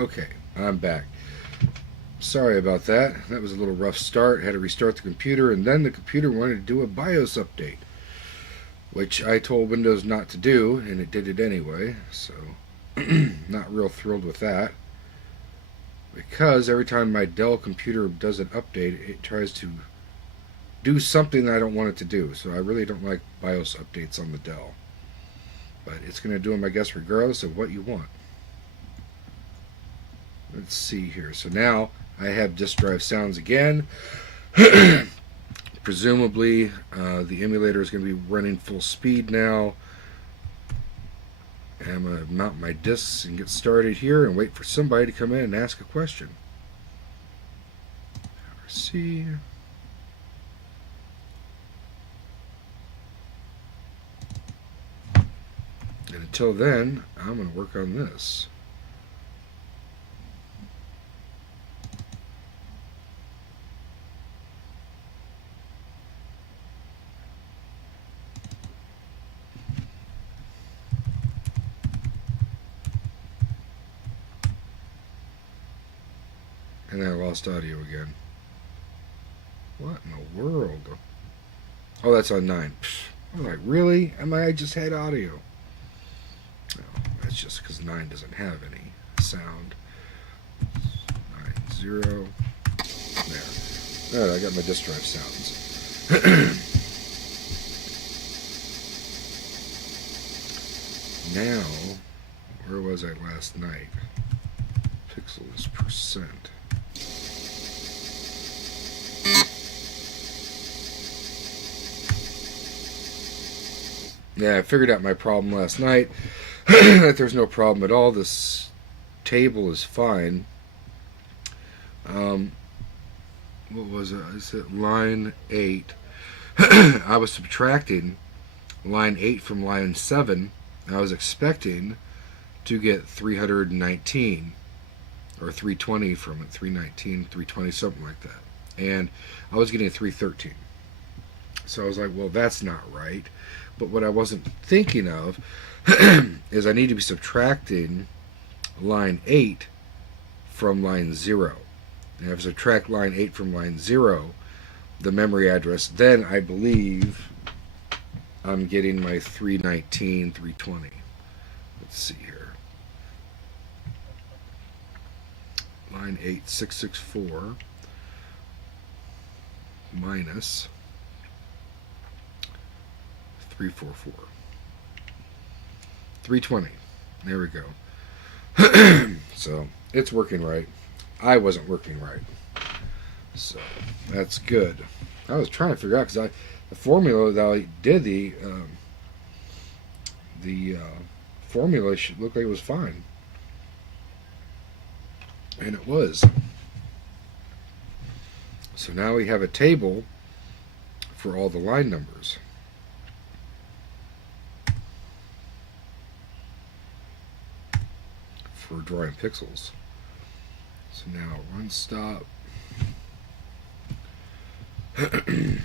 Okay, I'm back. Sorry about that. That was a little rough start. Had to restart the computer, and then the computer wanted to do a BIOS update, which I told Windows not to do, and it did it anyway, so not real thrilled with that. Because every time my Dell computer does an update, it tries to do something that I don't want it to do, so I really don't like BIOS updates on the Dell. But it's going to do them, I guess, regardless of what you want. Let's see here. So now I have disk drive sounds again. Presumably the emulator is going to be running full speed now. And I'm going to mount my disks and get started here and wait for somebody to come in and ask a question. See. And until then, I'm going to work on this. And I lost audio again. What in the world? Oh, that's on 9. I'm like, really? I just had audio. No, that's just because 9 doesn't have any sound. 9, 0. There. Alright, I got my disk drive sounds. Now, where was I last night? Pixels percent. Yeah, I figured out my problem last night. That there's no problem at all. This table is fine. What was it? Is it line 8? I was subtracting line 8 from line 7. I was expecting to get 319 or 320 from it. 319, 320, something like that. And I was getting 313. So I was like, well, that's not right. But what I wasn't thinking of is I need to be subtracting line 8 from line 0. And if I subtract line 8 from line 0, the memory address, then I believe I'm getting my 319, 320. Let's see here. Line 8, 664 minus 344. 320. There we go. So it's working right. I wasn't working right. So that's good. I was trying to figure out because the formula that I did the formula should look like it was fine, and it was. So now we have a table for all the line numbers. For drawing pixels. So now run stop. And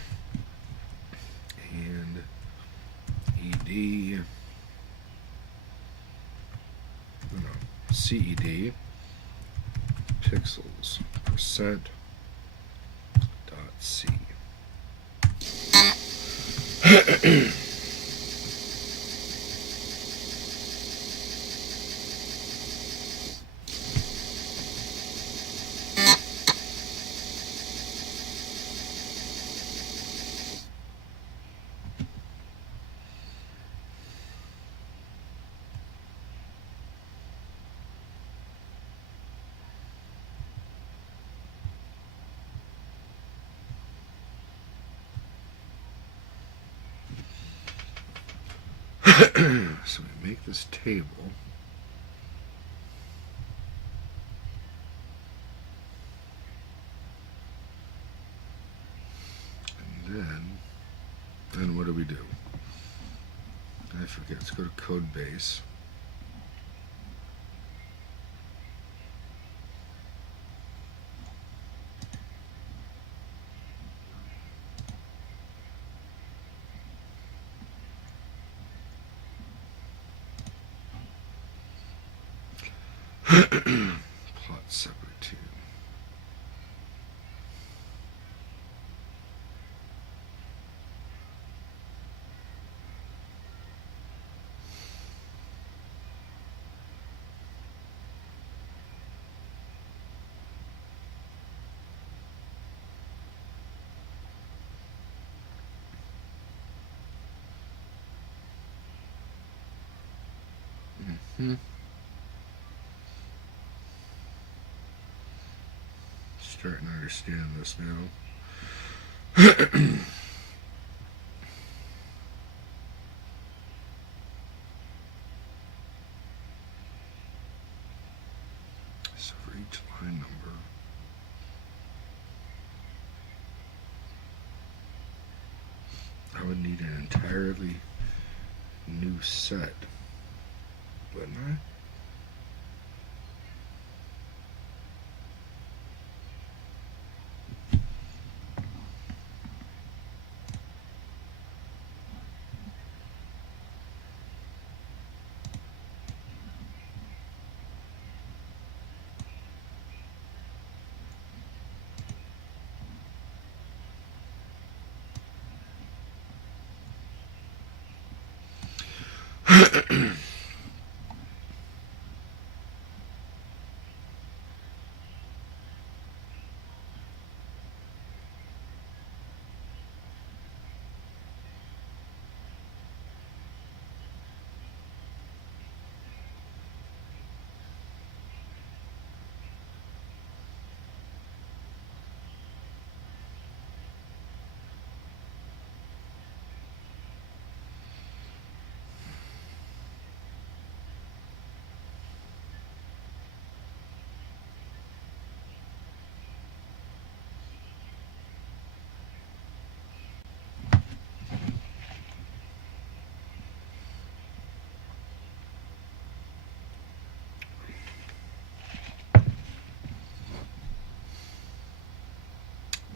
ED. No, CED pixels percent dot C. So we make this table. And then what do we do? I forget. Let's go to code base. separate too. Starting to understand this now. So for each line number, I would need an entirely new set, wouldn't I?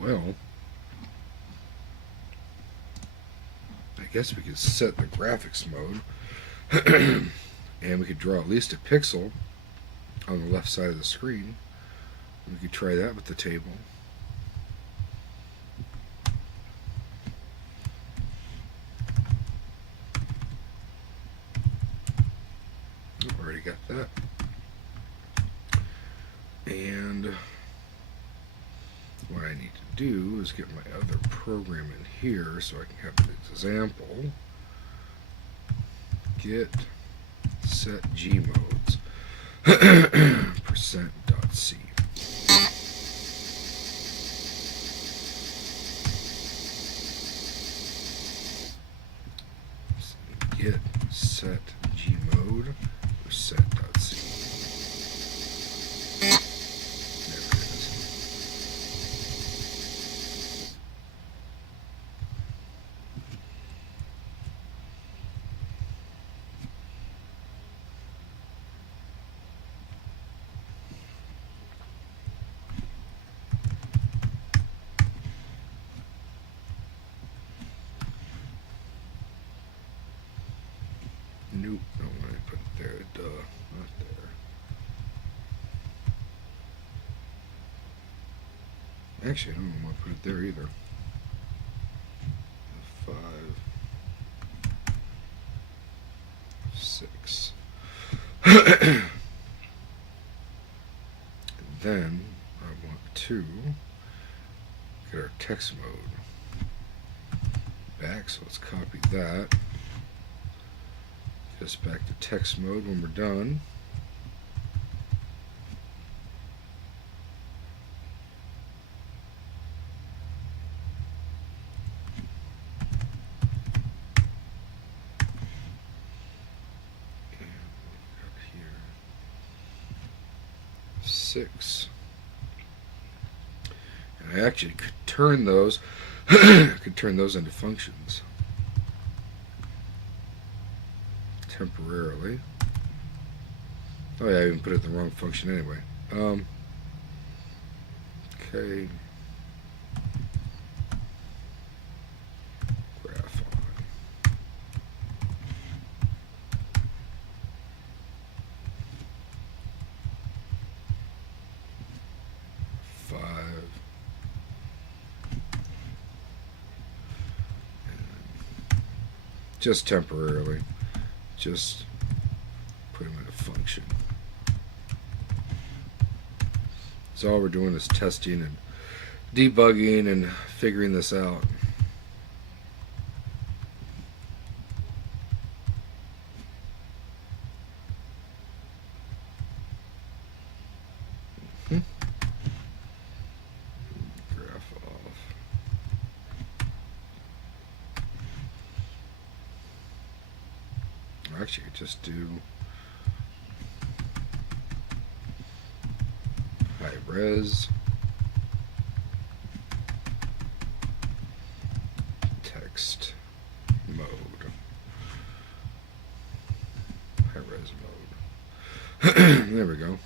Well, I guess we could set the graphics mode and we could draw at least a pixel on the left side of the screen. We could try that with the table. I've already got that. And what I need to do is get my other program in here so I can have an example. Get set G modes %.c. Get set G mode %.c. Nope, I don't want to put it there. Duh, not there. Actually, I don't want to put it there either. 5, 6. And then I want to get our text mode back, so let's copy that. Get us back to text mode when we're done. And we've got here 6. And I actually could turn those into functions temporarily. Oh yeah, I even put it in the wrong function anyway. Okay. Graph on. just temporarily. Just put them in a function. So all we're doing is testing and debugging and figuring this out. Graph off. Actually, just do high res, text mode, high res mode. There we go.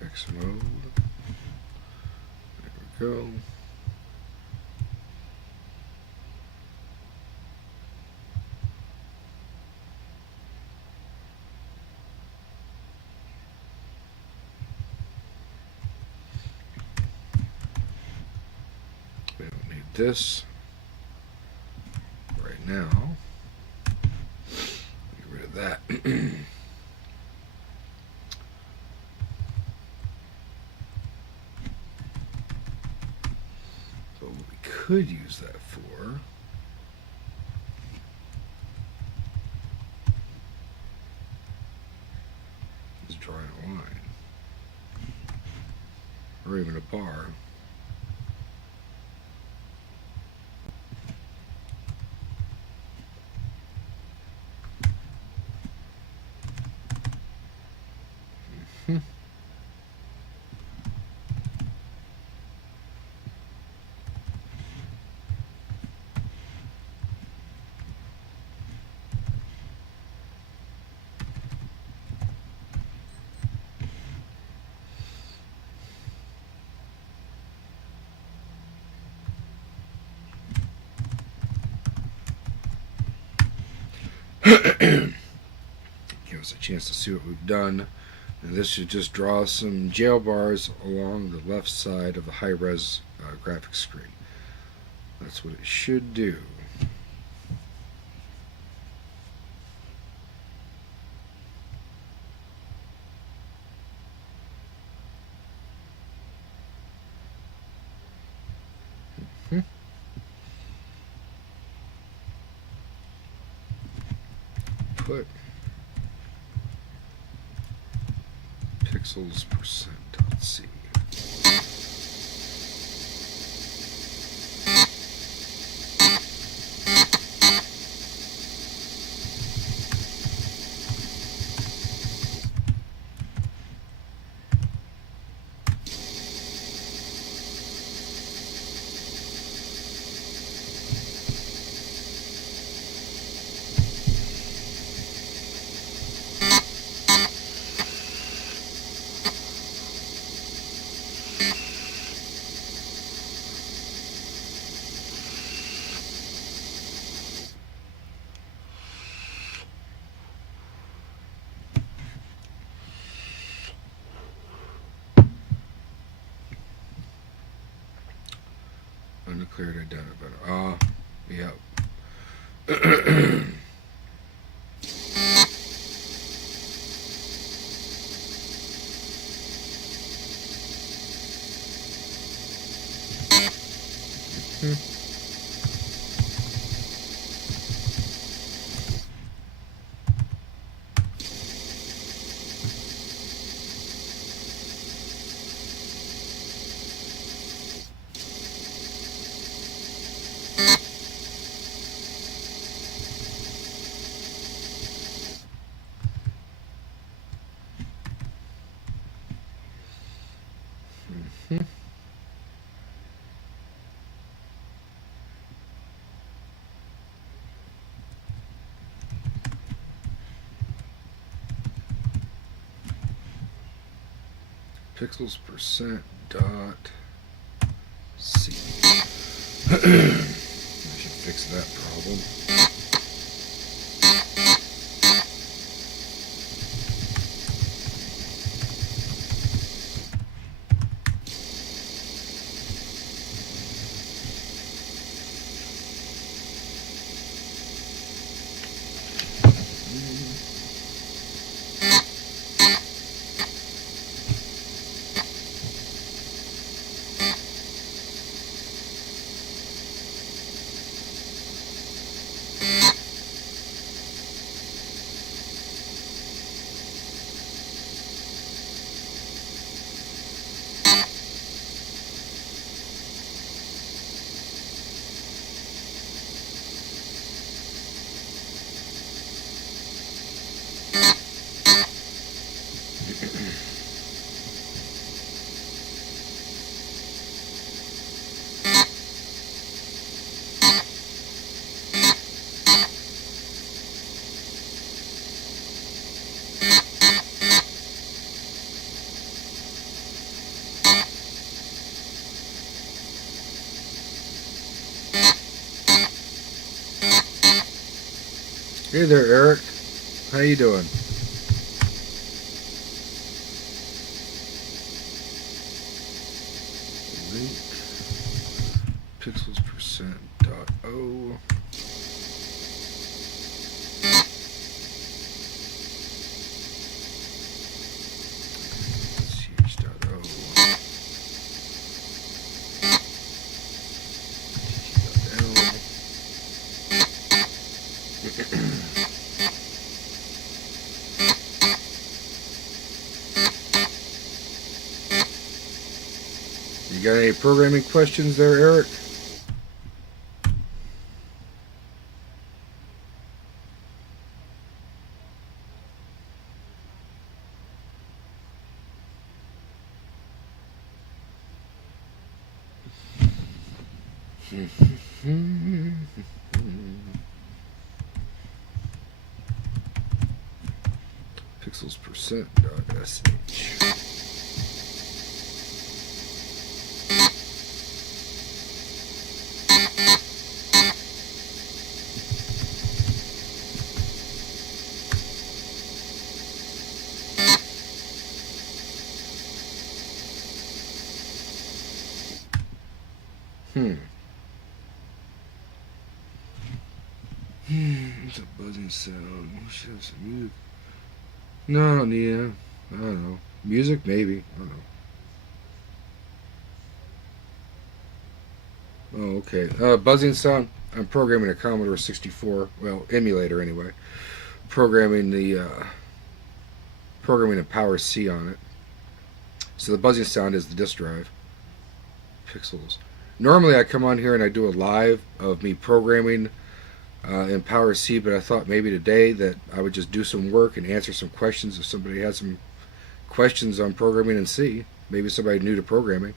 Text mode. There we go. We don't need this right now. Get rid of that. Could use that for is drawing a line or even a bar. Give us a chance to see what we've done. And this should just draw some jail bars along the left side of the high-res graphics screen. That's what it should do. Put pixels %.c. Undeclared identifier. Yep. Pixels %.c. should fix that problem. Hey there, Eric. How you doing? Link pixels percent dot O. CH dot O. You got any programming questions there, Eric? Pixels percent dot sh. It's a buzzing sound. We should have some music. No, I don't need it. I don't know. Music, maybe. I don't know. Oh, okay. Buzzing sound. I'm programming a Commodore 64. Well, emulator anyway. Programming a Power C on it. So the buzzing sound is the disk drive. Pixels. Normally I come on here and I do a live of me programming in Power C, but I thought maybe today that I would just do some work and answer some questions if somebody had some questions on programming in C. Maybe somebody new to programming.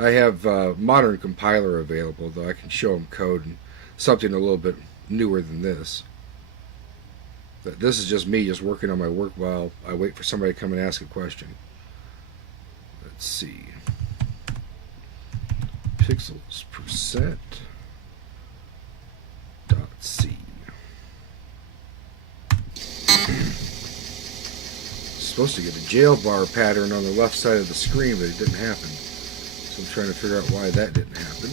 I have modern compiler available, though I can show them code and something a little bit newer than this. But this is just me just working on my work while I wait for somebody to come and ask a question. Let's see. Pixels percent dot C. Supposed to get a jail bar pattern on the left side of the screen, but it didn't happen. So I'm trying to figure out why that didn't happen.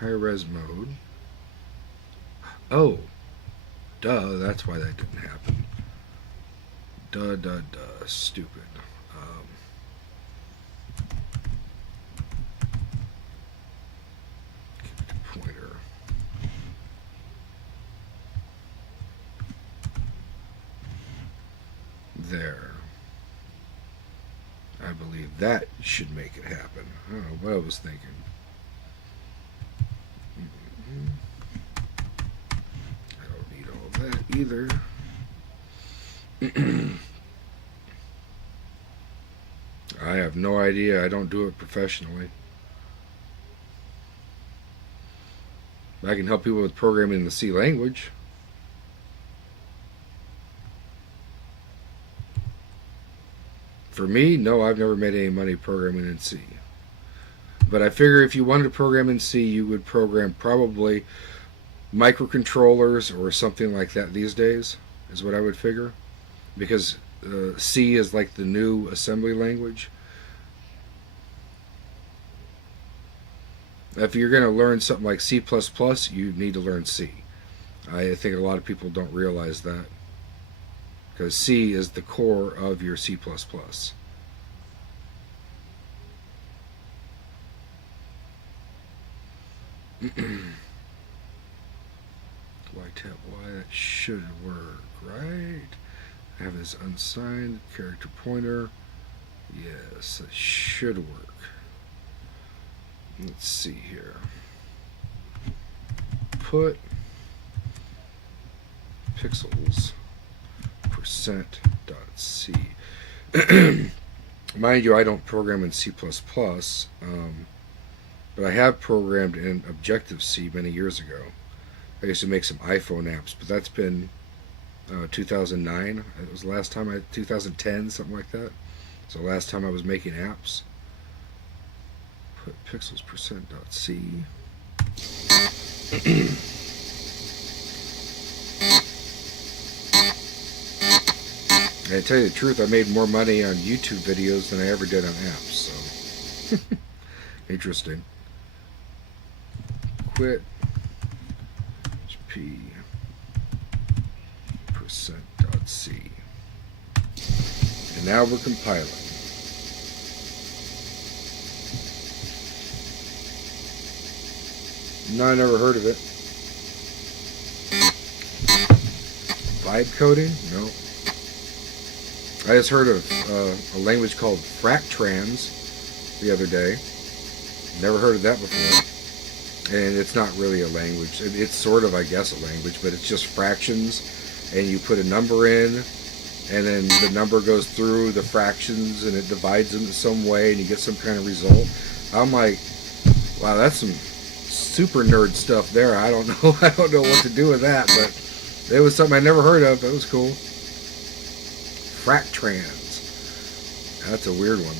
High res mode. Oh, duh, that's why that didn't happen. Duh, stupid. Pointer. There. I believe that should make it happen. I don't know what I was thinking. I don't need all that either. I have no idea. I don't do it professionally. I can help people with programming in the C language. For me, no, I've never made any money programming in C. But I figure if you wanted to program in C, you would program probably microcontrollers or something like that these days, is what I would figure. Because C is like the new assembly language. If you're going to learn something like C++, you need to learn C. I think a lot of people don't realize that. Because C is the core of your C++. Y, that should work, right? I have this unsigned character pointer. Yes, that should work. Let's see here. Put pixels %.c. Mind you, I don't program in C++, but I have programmed in Objective-C many years ago. I used to make some iPhone apps, but that's been 2009. It was the last time 2010, something like that. So last time I was making apps. Put pixels %.c. And to tell you the truth, I made more money on YouTube videos than I ever did on apps. So interesting. Quit p %.c. And now we're compiling. No, I never heard of it. Vibe coding? No. I just heard of a language called Fractrans the other day. Never heard of that before. And it's not really a language. It's sort of, I guess, a language, but it's just fractions, and you put a number in, and then the number goes through the fractions, and it divides them in some way, and you get some kind of result. I'm like, wow, that's some super nerd stuff there. I don't know. I don't know what to do with that, but it was something I never heard of. That was cool. Fractrans. That's a weird one.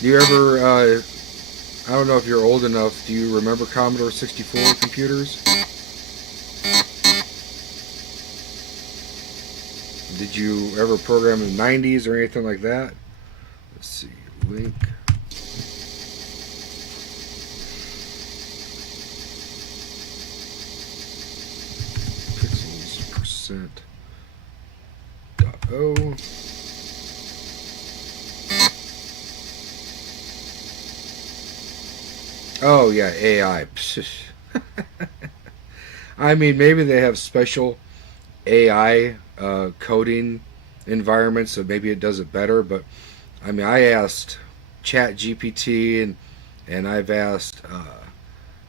Do you ever, I don't know if you're old enough, do you remember Commodore 64 computers? Did you ever program in the 90s or anything like that? Let's see, link. Pixels %.o. Oh yeah, AI. I mean, maybe they have special AI coding environments, so maybe it does it better. But I mean, I asked ChatGPT and I've asked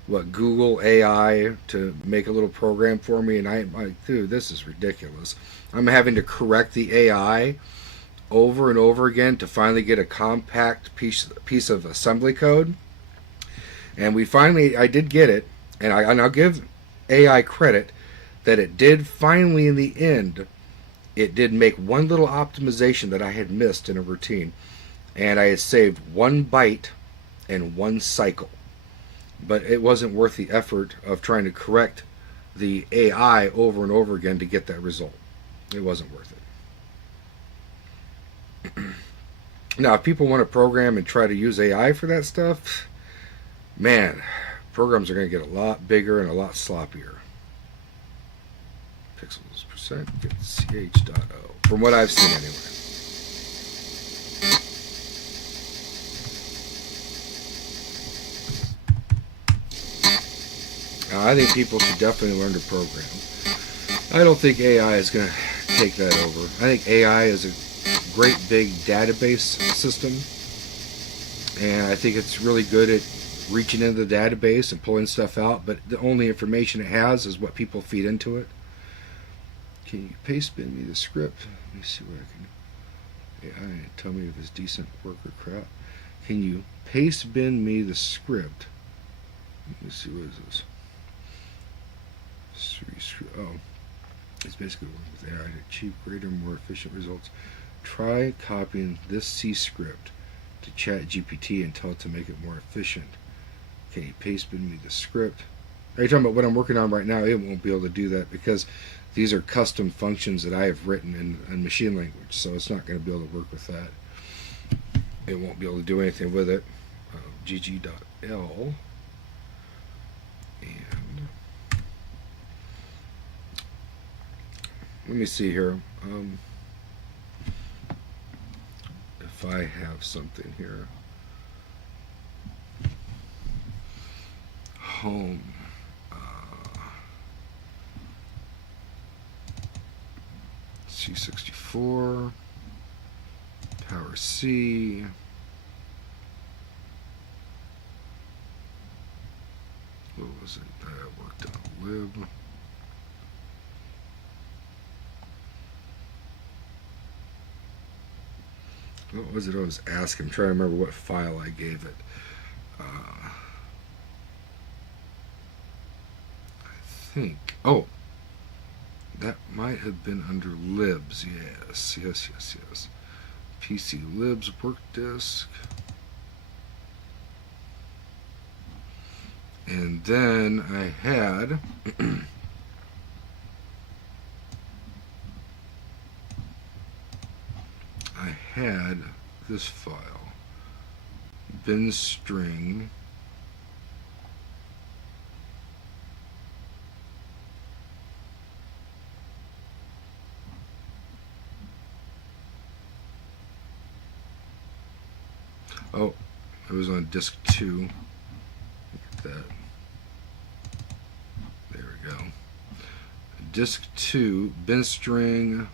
Google AI to make a little program for me, and I'm like, dude, this is ridiculous. I'm having to correct the AI over and over again to finally get a compact piece of assembly code. And I did get it, and I'll give AI credit that it did finally, in the end, it did make one little optimization that I had missed in a routine. And I had saved 1 byte and 1 cycle. But it wasn't worth the effort of trying to correct the AI over and over again to get that result. It wasn't worth it. Now, if people want to program and try to use AI for that stuff, man, programs are going to get a lot bigger and a lot sloppier. Pixels % get ch.o. From what I've seen anyway. Now, I think people should definitely learn to program. I don't think AI is going to take that over. I think AI is a great big database system, and I think it's really good at reaching into the database and pulling stuff out, but the only information it has is what people feed into it. Can you paste bin me the script? Let me see what I can. AI, tell me if it's decent work or crap. can you paste bin me the script? Let me see, what is this? Oh, it's basically working with AI to achieve greater, more efficient results. Try copying this C script to ChatGPT and tell it to make it more efficient. Can you paste bin me the script? Are you talking about what I'm working on right now? It won't be able to do that because these are custom functions that I have written in machine language, so it's not going to be able to work with that. It won't be able to do anything with it. gg.l, and let me see here. If I have something here, home, C64, power C, what was it that I worked on? Lib. What was it I was asking? I'm trying to remember what file I gave it. I think, oh, that might have been under libs. Yes. PC libs work disk. And then I had this file, bin string oh, it was on disk 2. Look at that. There we go. Disk 2, bin string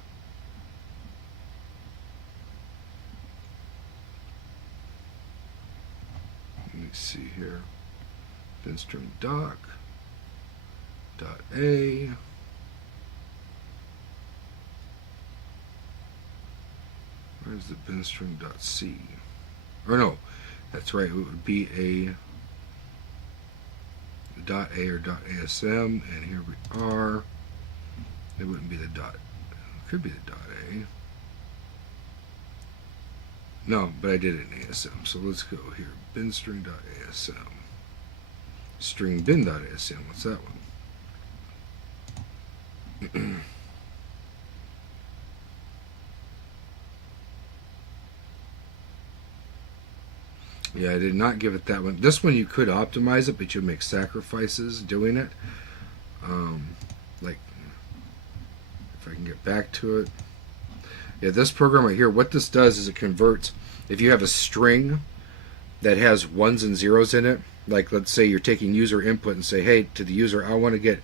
see here, bin string doc dot a, where's the bin string dot c, or no, that's right, it would be a dot a or dot asm, and here we are. It wouldn't be the dot, it could be the dot a. No, but I did it in ASM, so let's go here. Bin string.asm. String bin.asm, what's that one? Yeah, I did not give it that one. This one you could optimize it, but you'd make sacrifices doing it. Like, if I can get back to it. Yeah, this program right here, what this does is it converts, if you have a string that has ones and zeros in it, like let's say you're taking user input and say, hey, to the user, I want to get,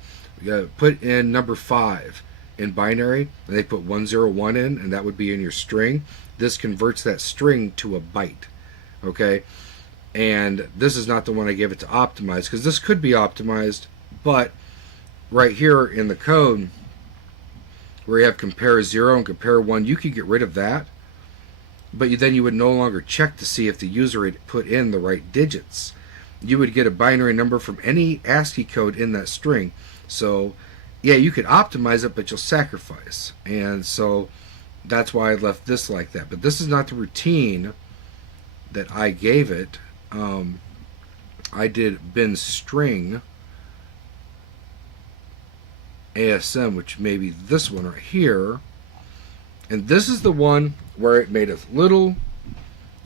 put in number 5 in binary, and they put 101 in, and that would be in your string. This converts that string to a byte, okay? And this is not the one I gave it to optimize, because this could be optimized, but right here in the code, where you have compare 0 and compare 1, you could get rid of that, but then you would no longer check to see if the user had put in the right digits. You would get a binary number from any ASCII code in that string. So yeah, you could optimize it, but you'll sacrifice, and so that's why I left this like that. But this is not the routine that I gave it. I did bin string ASM, which may be this one right here, and this is the one where it made a little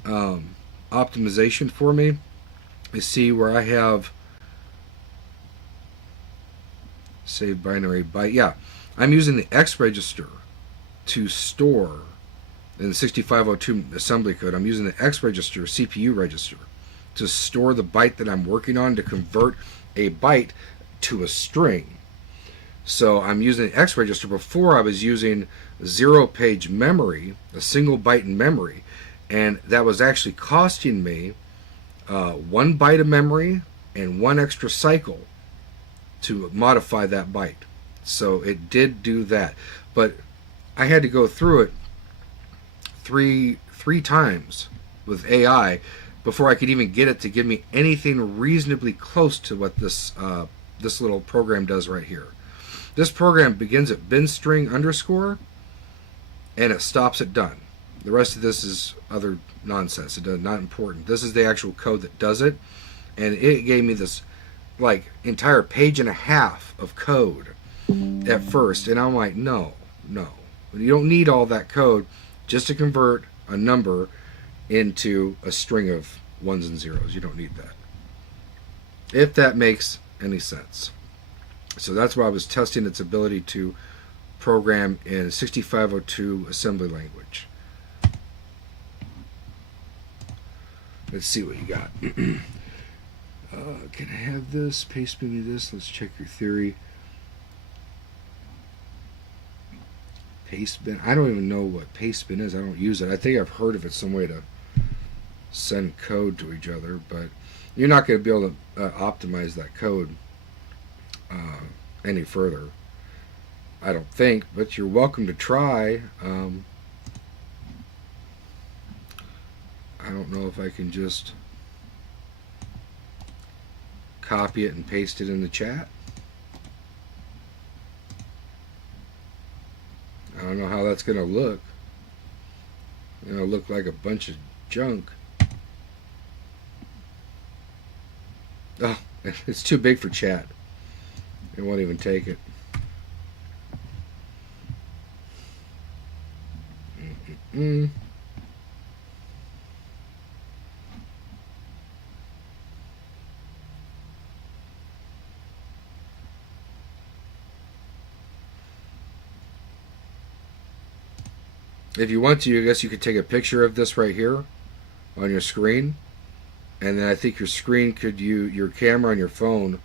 optimization for me. You see where I have save binary byte. Yeah, I'm using the X register to store in the 6502 assembly code. I'm using the X register, CPU register, to store the byte that I'm working on to convert a byte to a string. So I'm using the X register. Before I was using 0-page memory, a single byte in memory, and that was actually costing me 1 byte of memory and 1 extra cycle to modify that byte. So it did do that, but I had to go through it three times with AI before I could even get it to give me anything reasonably close to what this this little program does right here. This program begins at bin string underscore and it stops at done. The rest of this is other nonsense. It's not important. This is the actual code that does it, and it gave me this like entire page and a half of code at first, and I'm like, no, you don't need all that code just to convert a number into a string of ones and zeros. You don't need that, if that makes any sense. So that's why I was testing its ability to program in 6502 assembly language. Let's see what you got. Can I have this? Paste me this. Let's check your theory. Pastebin. I don't even know what pastebin is. I don't use it. I think I've heard of it, some way to send code to each other, but you're not going to be able to optimize that code any further, I don't think, but you're welcome to try. I don't know if I can just copy it and paste it in the chat. I don't know how that's going to look. Look like a bunch of junk. Oh, it's too big for chat. It won't even take it. If you want to, I guess you could take a picture of this right here on your screen, and then I think your screen could your camera on your phone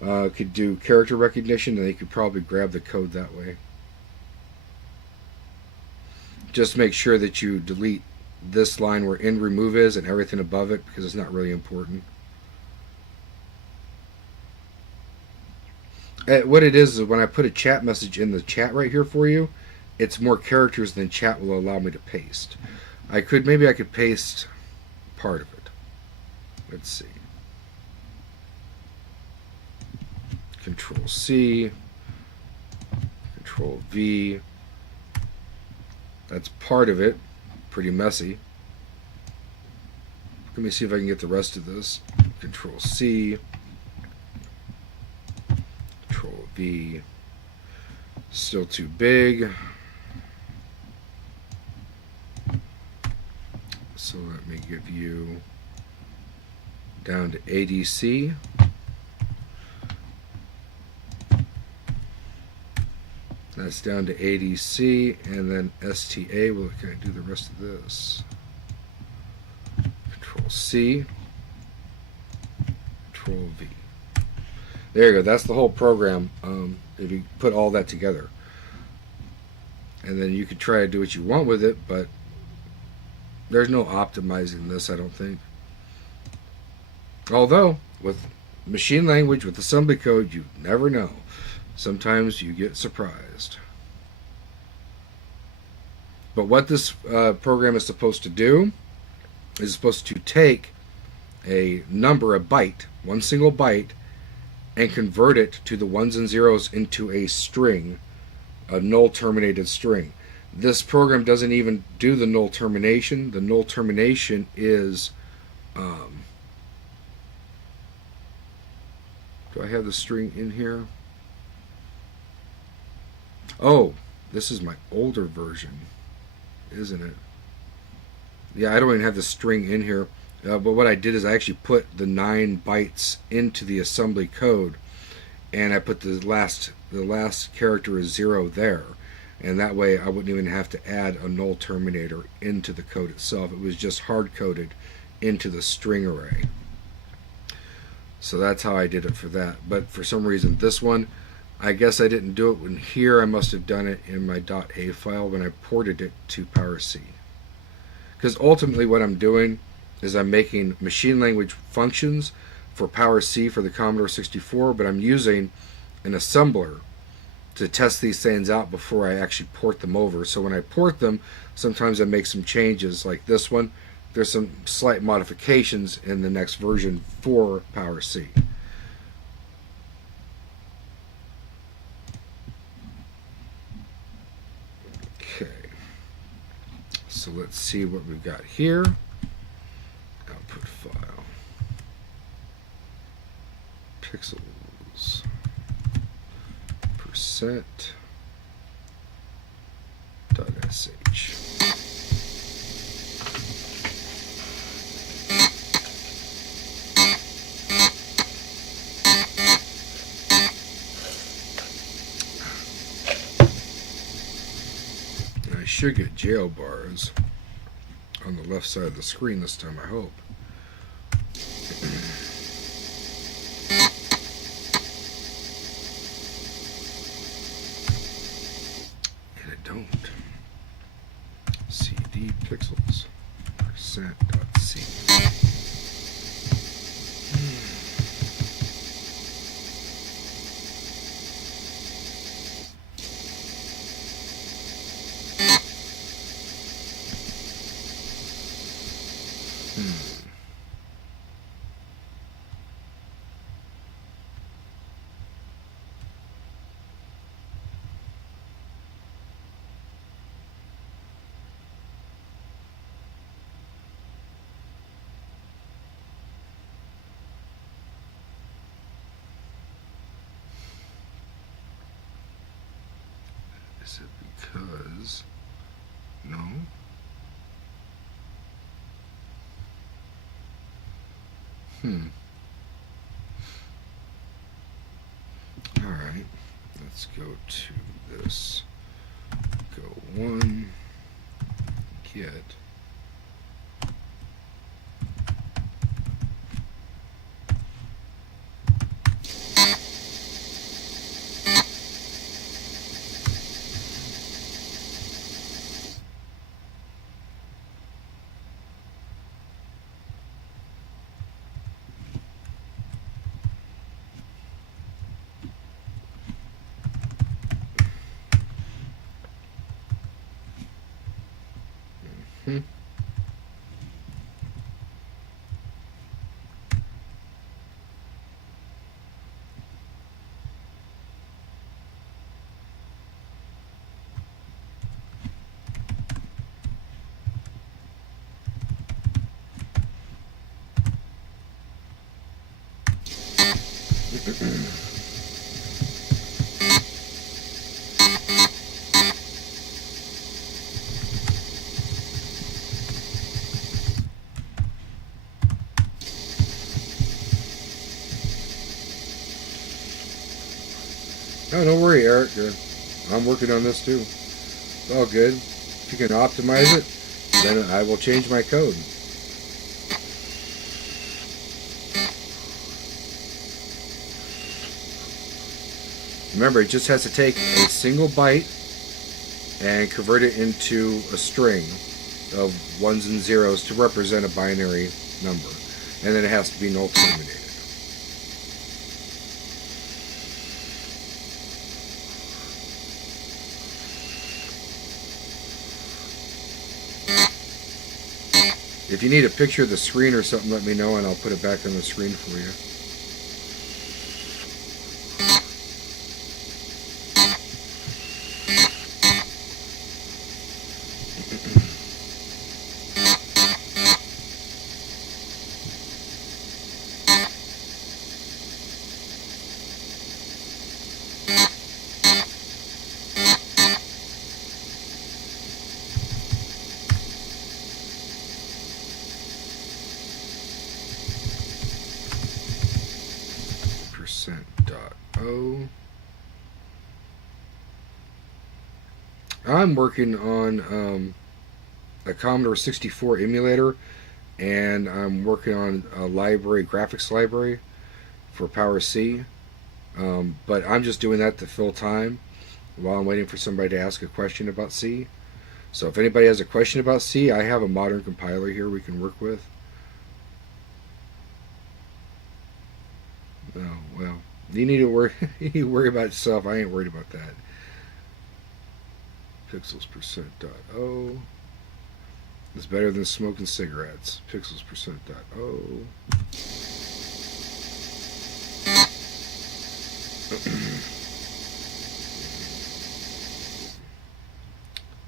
could do character recognition, and they could probably grab the code that way. Just make sure that you delete this line where end remove is and everything above it, because it's not really important. What it is when I put a chat message in the chat right here for you, it's more characters than chat will allow me to paste. Maybe I could paste part of it. Let's see. Control C, Control V. That's part of it. Pretty messy. Let me see if I can get the rest of this. Control C, Control V. Still too big. So let me give you down to ADC. That's down to ADC, and then STA. Well, can I do the rest of this? Control C, Control V. There you go. That's the whole program. If you put all that together, and then you could try to do what you want with it, but there's no optimizing this, I don't think. Although, with machine language, with assembly code, you never know. Sometimes you get surprised. But what this program is supposed to do is supposed to take a number, a byte, one single byte, and convert it to the ones and zeros into a string, a null terminated string. This program doesn't even do the null termination. The null termination is, do I have the string in here? Oh, this is my older version, isn't it? Yeah, I don't even have the string in here. But what I did is I actually put the 9 bytes into the assembly code, and I put the last character is 0 there. And that way I wouldn't even have to add a null terminator into the code itself. It was just hard-coded into the string array. So that's how I did it for that. But for some reason this one, I guess I didn't do it in here. I must have done it in my .a file when I ported it to PowerC. Because ultimately what I'm doing is I'm making machine language functions for PowerC for the Commodore 64, but I'm using an assembler to test these things out before I actually port them over. So when I port them, sometimes I make some changes, like this one. there's some slight modifications in the next version for Power C. Okay, so let's see what we've got here. Output file, pixels, %.sh. I should get jail bars on the left side of the screen this time, I hope. And it don't. CD pixels %.c. Is it because... No? Alright, let's go to this. Go 1, get. Oh, don't worry, Eric. I'm working on this too. It's all good. If you can optimize it, then I will change my code. Remember, it just has to take a single byte and convert it into a string of ones and zeros to represent a binary number. And then it has to be null terminated. If you need a picture of the screen or something, let me know and I'll put it back on the screen for you. %.o. I'm working on a Commodore 64 emulator, and I'm working on a library, graphics library for Power C. But I'm just doing that to fill time while I'm waiting for somebody to ask a question about C. So if anybody has a question about C, I have a modern compiler here we can work with. Oh, well, you need to worry, you need to worry about yourself. I ain't worried about that. Pixels %.o. It's better than smoking cigarettes. Pixels percent dot O.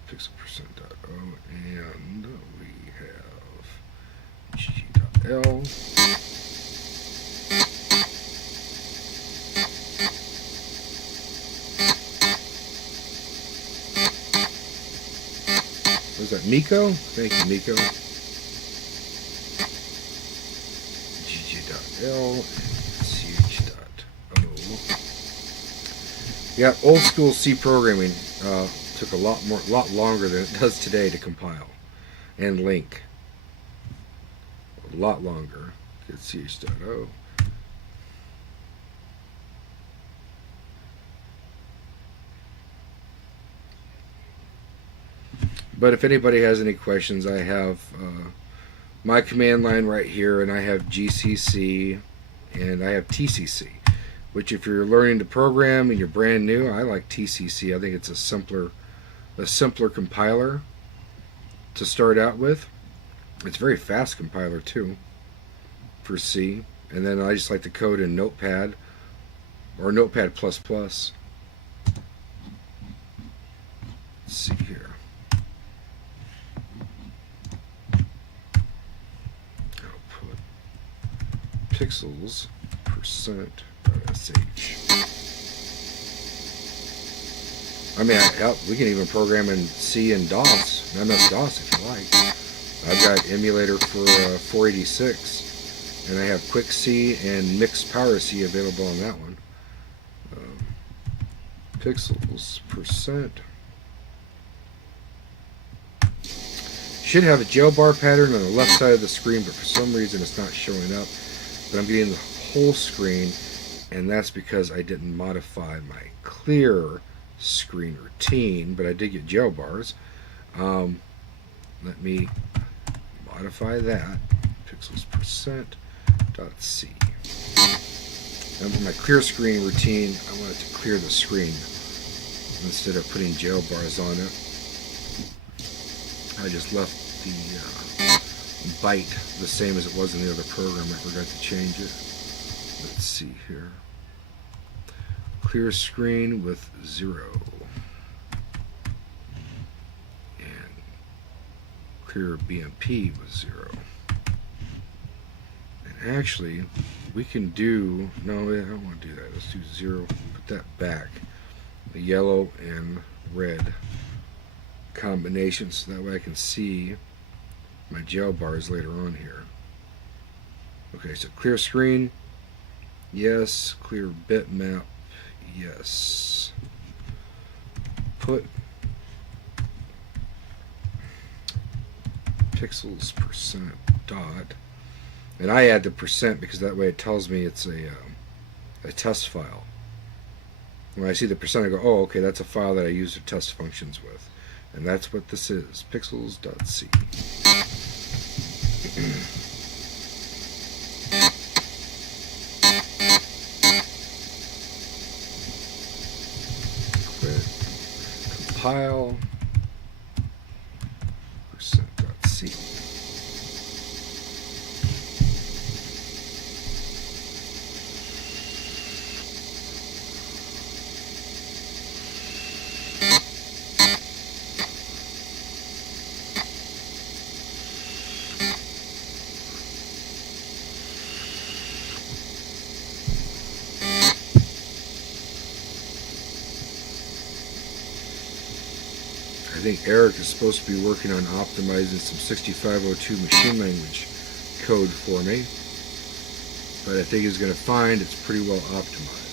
Pixel percent dot O, and we have G dot L. Was that Miko? Thank you, Miko. GG.L and CH.O. Yeah, old school C programming took a lot longer than it does today to compile and link. A lot longer. Get CH.O. But if anybody has any questions, I have my command line right here, and I have GCC and I have TCC, which if you're learning to program and you're brand new, I like TCC. I think it's a simpler compiler to start out with. It's a very fast compiler too for C. And then I just like to code in Notepad or Notepad++. Let's see here. Pixels percent .sh. I mean, we can even program in C and DOS, MS-DOS if you like. I've got emulator for 486, and I have Quick C and Mixed Power C available on that one. Pixels percent. Should have a jail bar pattern on the left side of the screen, but for some reason it's not showing up. But I'm getting the whole screen, and that's because I didn't modify my clear screen routine, but I did get jail bars. Let me modify that. Pixels percent dot C. And for my clear screen routine, I want it to clear the screen instead of putting jail bars on it. I just left the byte the same as it was in the other program. I forgot to change it. Let's see here. Clear screen with 0. And clear BMP with 0. And actually, we can do, no, I don't want to do that. Let's do 0. Put that back. The yellow and red combination, so that way I can see my jail bars later on here. Okay, so clear screen, yes. Clear bitmap, yes. Put pixels percent dot, and I add the percent because that way it tells me it's a test file. When I see the percent, I go, oh, okay, that's a file that I use to test functions with. And that's what this is, pixels.c. Quit, compile, percent.c. I think Eric is supposed to be working on optimizing some 6502 machine language code for me, but I think he's going to find it's pretty well optimized.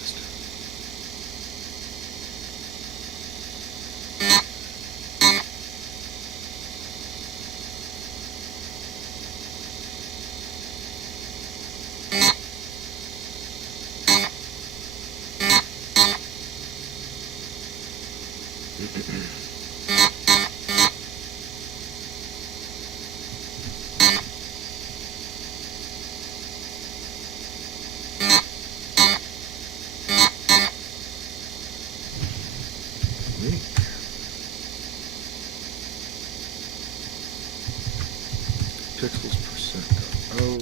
pixels percent. Oh.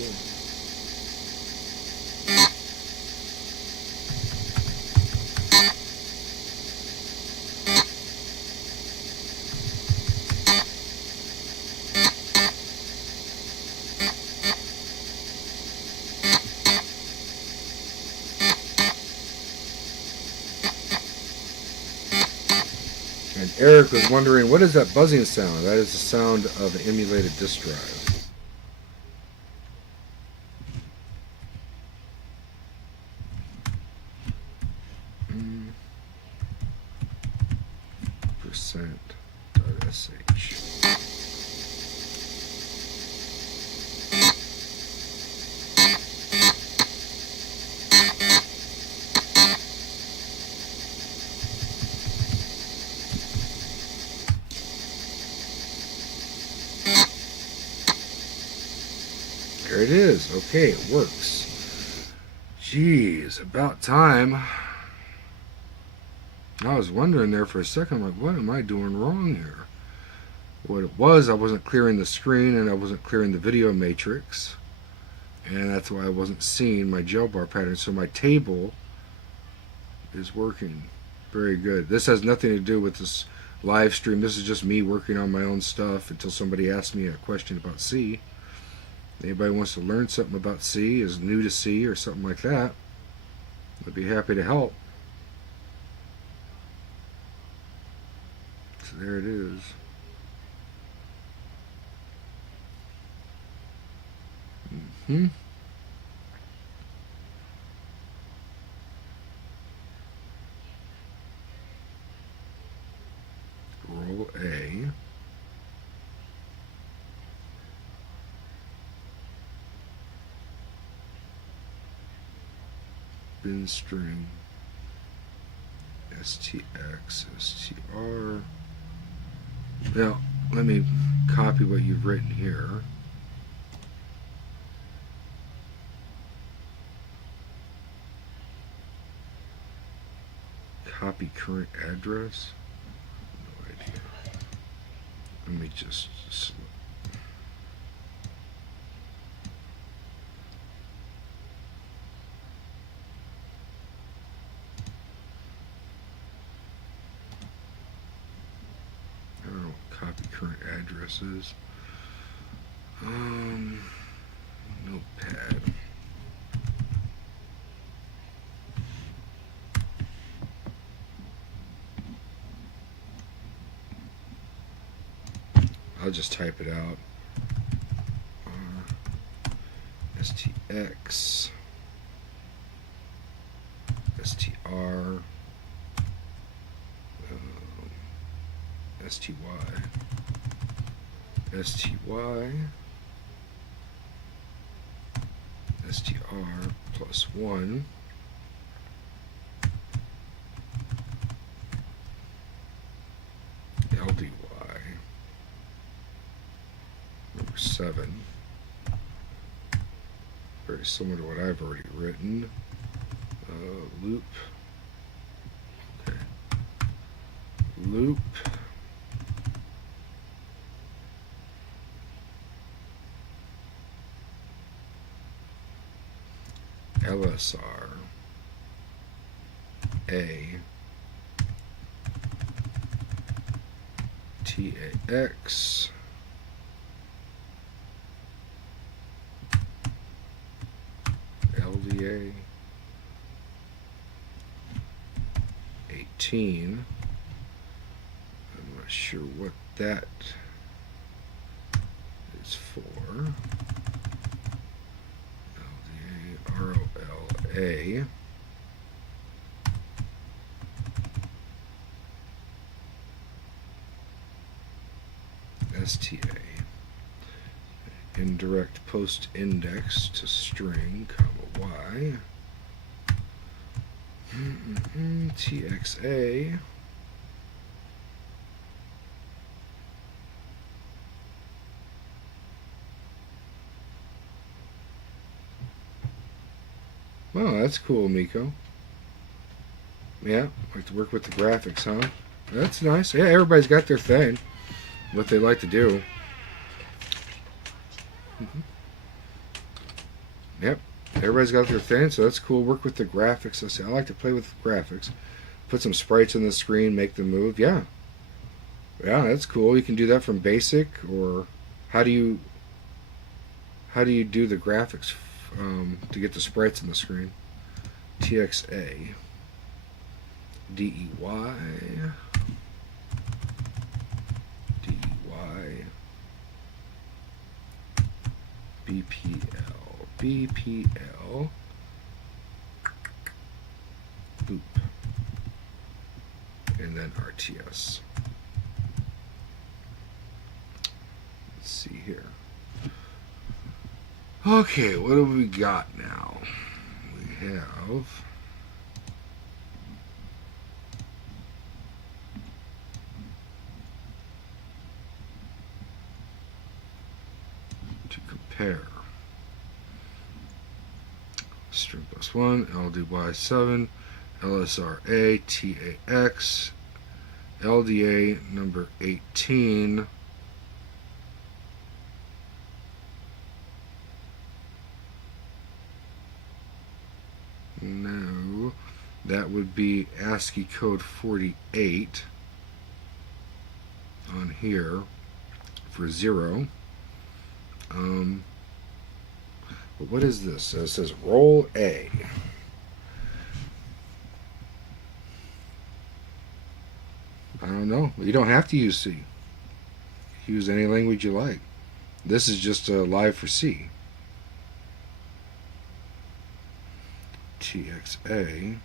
And Eric was wondering, what is that buzzing sound? That is the sound of an emulated disk drive. %.sh. There it is. Okay, it works. Jeez, about time. I was wondering there for a second, like, what am I doing wrong here? What it was, I wasn't clearing the screen and I wasn't clearing the video matrix. And that's why I wasn't seeing my gel bar pattern. So my table is working very good. This has nothing to do with this live stream. This is just me working on my own stuff until somebody asks me a question about C. Anybody wants to learn something about C, is new to C or something like that, I'd be happy to help. So there it is. Roll A. Bin string stx str. Now let me copy what you've written here. Copy current address. No idea. Let me just copy current addresses. Notepad. I'll just type it out. STX STR STY STR plus 1 LDY number 7, very similar to what I've already written. Loop, okay, loop LSR A TAX LDA 18. I'm not sure what that is for. ROLA STA indirect post index to string, comma Y TXA Oh, that's cool, Miko. Yeah, like to work with the graphics, huh? That's nice. Yeah, everybody's got their thing, what they like to do. Yep. Everybody's got their thing, so that's cool. Work with the graphics. I like to play with graphics. Put some sprites on the screen, make them move. Yeah. Yeah, that's cool. You can do that from basic, or how do you do the graphics to get the sprites on the screen? TXA. DEY. DEY. BPL. BPL. Boop. And then RTS. Let's see here. Okay, what have we got now? We have to compare string plus 1, LDY7, LSRA, TAX, LDA number 18. No, that would be ASCII code 48 on here for 0. But what is this? It says roll A. I don't know. You don't have to use C. Use any language you like. This is just live for C. TXA.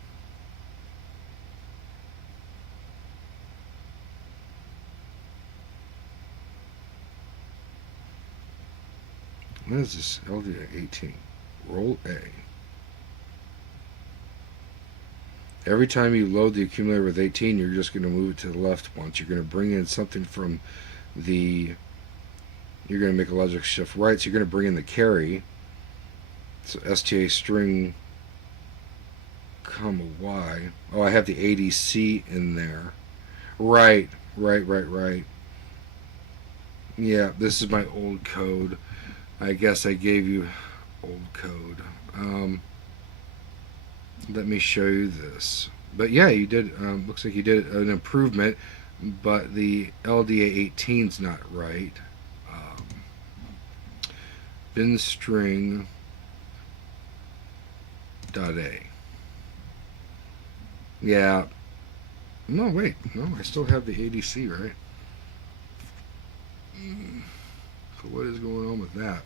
What is this? LDA 18. Roll A. Every time you load the accumulator with 18, you're just going to move it to the left once. You're going to bring in something from the... You're going to make a logic shift right, so you're going to bring in the carry. So STA string... comma Y. Oh, I have the ADC in there. Right. Yeah, this is my old code. I guess I gave you old code. Let me show you this. But yeah, you did. Looks like you did an improvement, but the LDA 18's not right. Bin string dot A. Yeah. No, wait. No, I still have the ADC, right? So what is going on with that?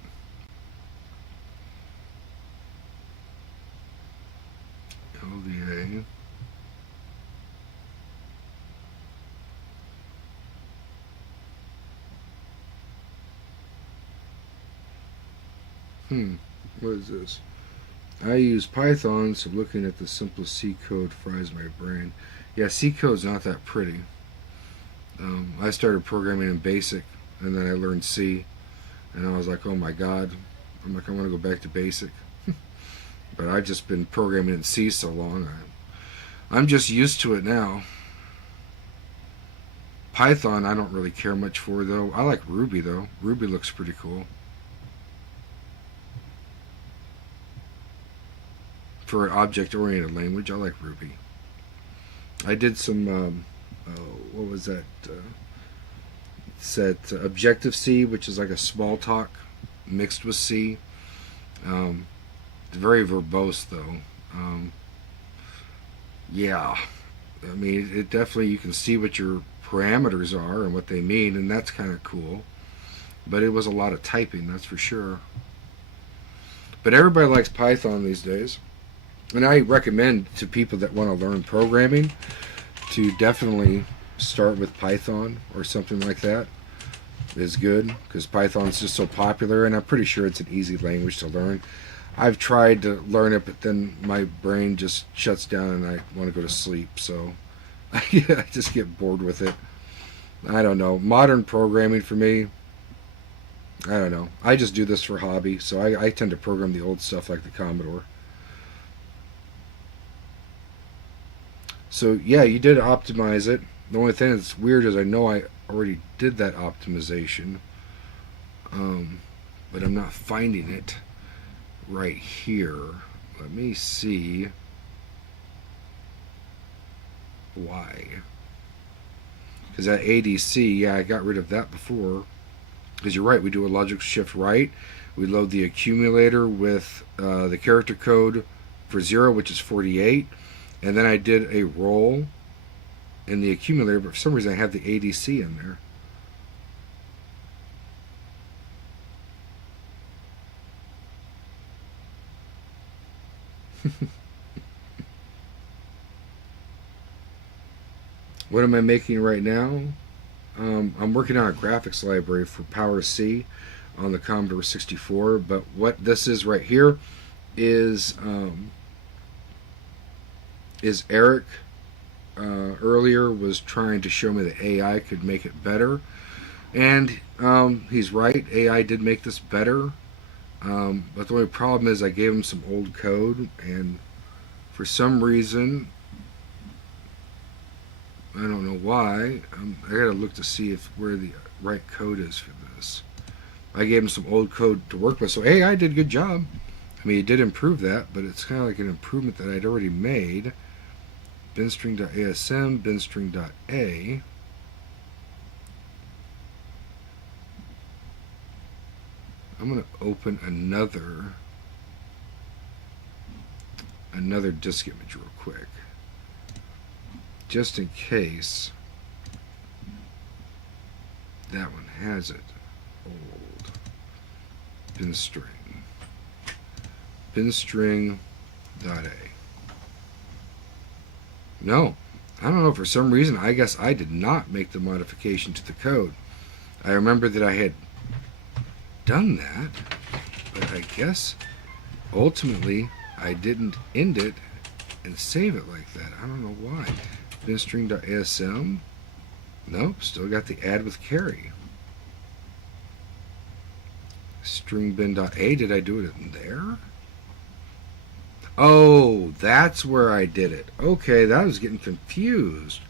LDA. What is this? I use Python, so looking at the simplest C code fries my brain. Yeah, C code's not that pretty. I started programming in BASIC, and then I learned C, and I was like, oh my god. I'm like, I want to go back to BASIC. But I've just been programming in C so long, I'm just used to it now. Python I don't really care much for, though. I like Ruby, though. Ruby looks pretty cool. For an object-oriented language, I like Ruby. I did some, what was that? Set Objective-C, which is like a small talk mixed with C. It's very verbose, though. Yeah. I mean, it definitely, you can see what your parameters are and what they mean, and that's kind of cool. But it was a lot of typing, that's for sure. But everybody likes Python these days. And I recommend to people that want to learn programming to definitely start with Python or something like that. Is good because Python's just so popular, and I'm pretty sure it's an easy language to learn. I've tried to learn it, but then my brain just shuts down and I want to go to sleep, so I just get bored with it. I don't know. Modern programming for me, I don't know. I just do this for hobby, so I tend to program the old stuff like the Commodore. So yeah, you did optimize it. The only thing that's weird is I know I already did that optimization, but I'm not finding it. right here. Let me see why. Because that ADC, yeah, I got rid of that before. Because you're right, we do a logical shift right. We load the accumulator with the character code for 0, which is 48. And then I did a roll in the accumulator, but for some reason I have the ADC in there. What am I making right now? I'm working on a graphics library for Power C on the Commodore 64, but what this is right here is Eric earlier was trying to show me that AI could make it better, and he's right, AI did make this better, but the only problem is I gave him some old code, and for some reason, I don't know why, I gotta look to see where the right code is for this. I gave him some old code to work with, so AI did a good job. I mean, he did improve that, but it's kind of like an improvement that I'd already made. binstring.asm, binstring.a. I'm going to open another disk image real quick, just in case that one has it. Old binstring. Binstring.a. No, I don't know, for some reason, I guess I did not make the modification to the code. I remember that I had done that, but I guess ultimately I didn't end it and save it like that. I don't know why. Binstring.asm. Nope, still got the add with carry. Stringbin.a, did I do it in there? Oh, that's where I did it. Okay, that was getting confused.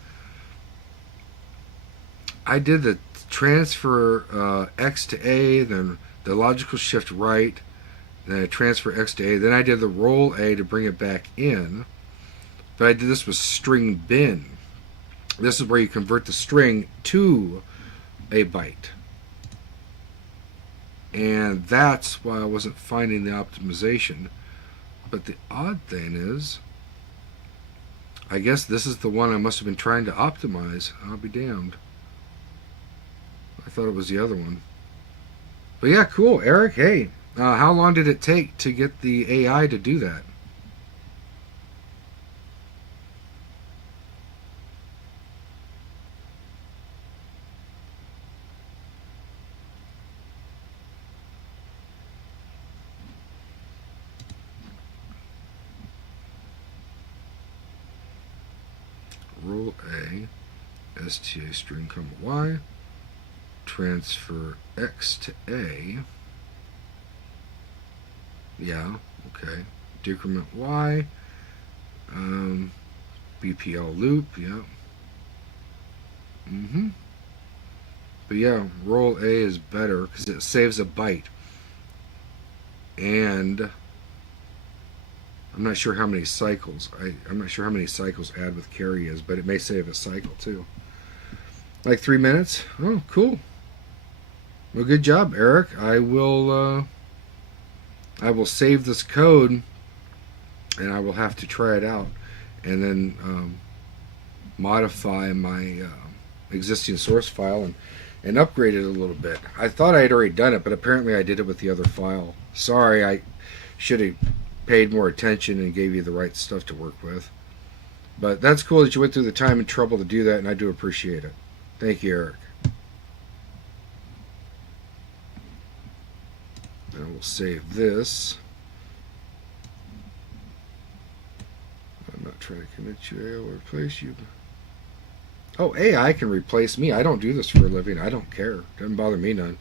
I did the transfer X to A, then the logical shift right, then I transfer X to A, then I did the roll A to bring it back in. But I did this with string bin. This is where you convert the string to a byte. And that's why I wasn't finding the optimization. But the odd thing is, I guess this is the one I must have been trying to optimize. I'll be damned. I thought it was the other one. But yeah, cool. Eric, hey, how long did it take to get the AI to do that? Roll A, STA string, comma Y, transfer X to A. Yeah, okay. Decrement Y, BPL loop, yeah. But yeah, roll A is better because it saves a byte. And I'm not sure how many cycles. I'm not sure how many cycles add with carry is, but it may save a cycle too. Like 3 minutes? Oh, cool. Well, good job, Eric. I will save this code, and I will have to try it out, and then modify my existing source file and upgrade it a little bit. I thought I had already done it, but apparently I did it with the other file. Sorry, I should have paid more attention and gave you the right stuff to work with. But that's cool that you went through the time and trouble to do that, and I do appreciate it. Thank you, Eric. And we'll save this. I'm not trying to commit you. I will replace you. Oh, AI can replace me. I don't do this for a living. I don't care. Doesn't bother me none.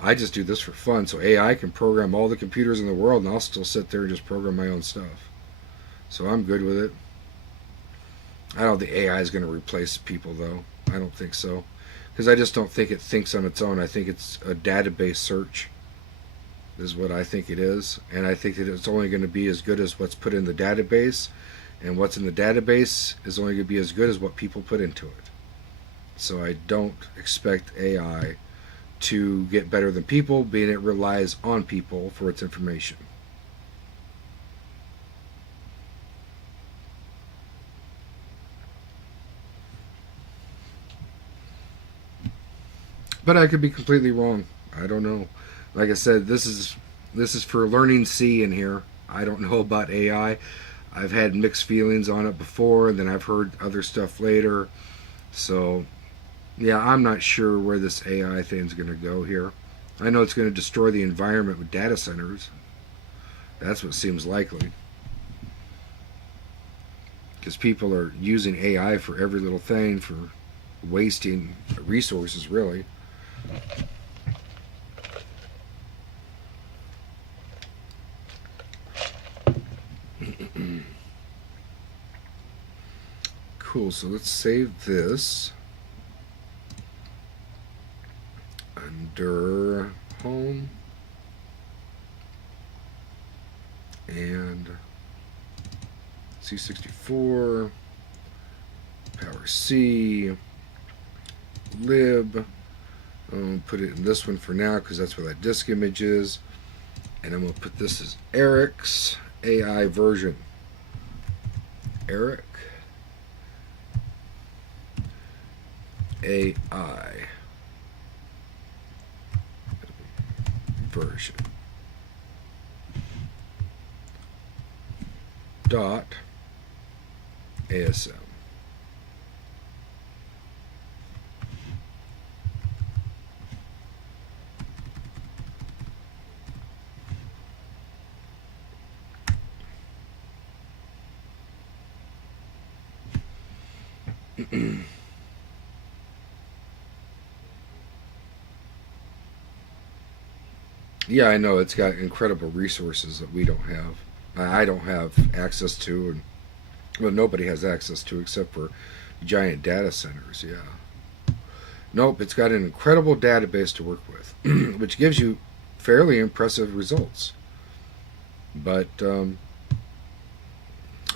I just do this for fun. So AI can program all the computers in the world, and I'll still sit there and just program my own stuff. So I'm good with it. I don't think AI is going to replace people, though. I don't think so. Because I just don't think it thinks on its own. I think it's a database search. is what I think it is. And I think that it's only going to be as good as what's put in the database. And what's in the database is only going to be as good as what people put into it. So I don't expect AI to get better than people, being it relies on people for its information. But I could be completely wrong. I don't know. Like I said, this is for learning C in here. I don't know about AI. I've had mixed feelings on it before, and then I've heard other stuff later. So, yeah, I'm not sure where this AI thing's going to go here. I know it's going to destroy the environment with data centers. That's what seems likely. Because people are using AI for every little thing, for wasting resources, really. Cool, so let's save this under home and C64 power C lib. Put it in this one for now because that's where that disk image is, and I'm going to put this as Eric's AI version. Eric AI version dot ASM. Yeah, I know it's got incredible resources that we don't have. I don't have access to, and well, nobody has access to except for giant data centers. Yeah. Nope, it's got an incredible database to work with, which gives you fairly impressive results. But I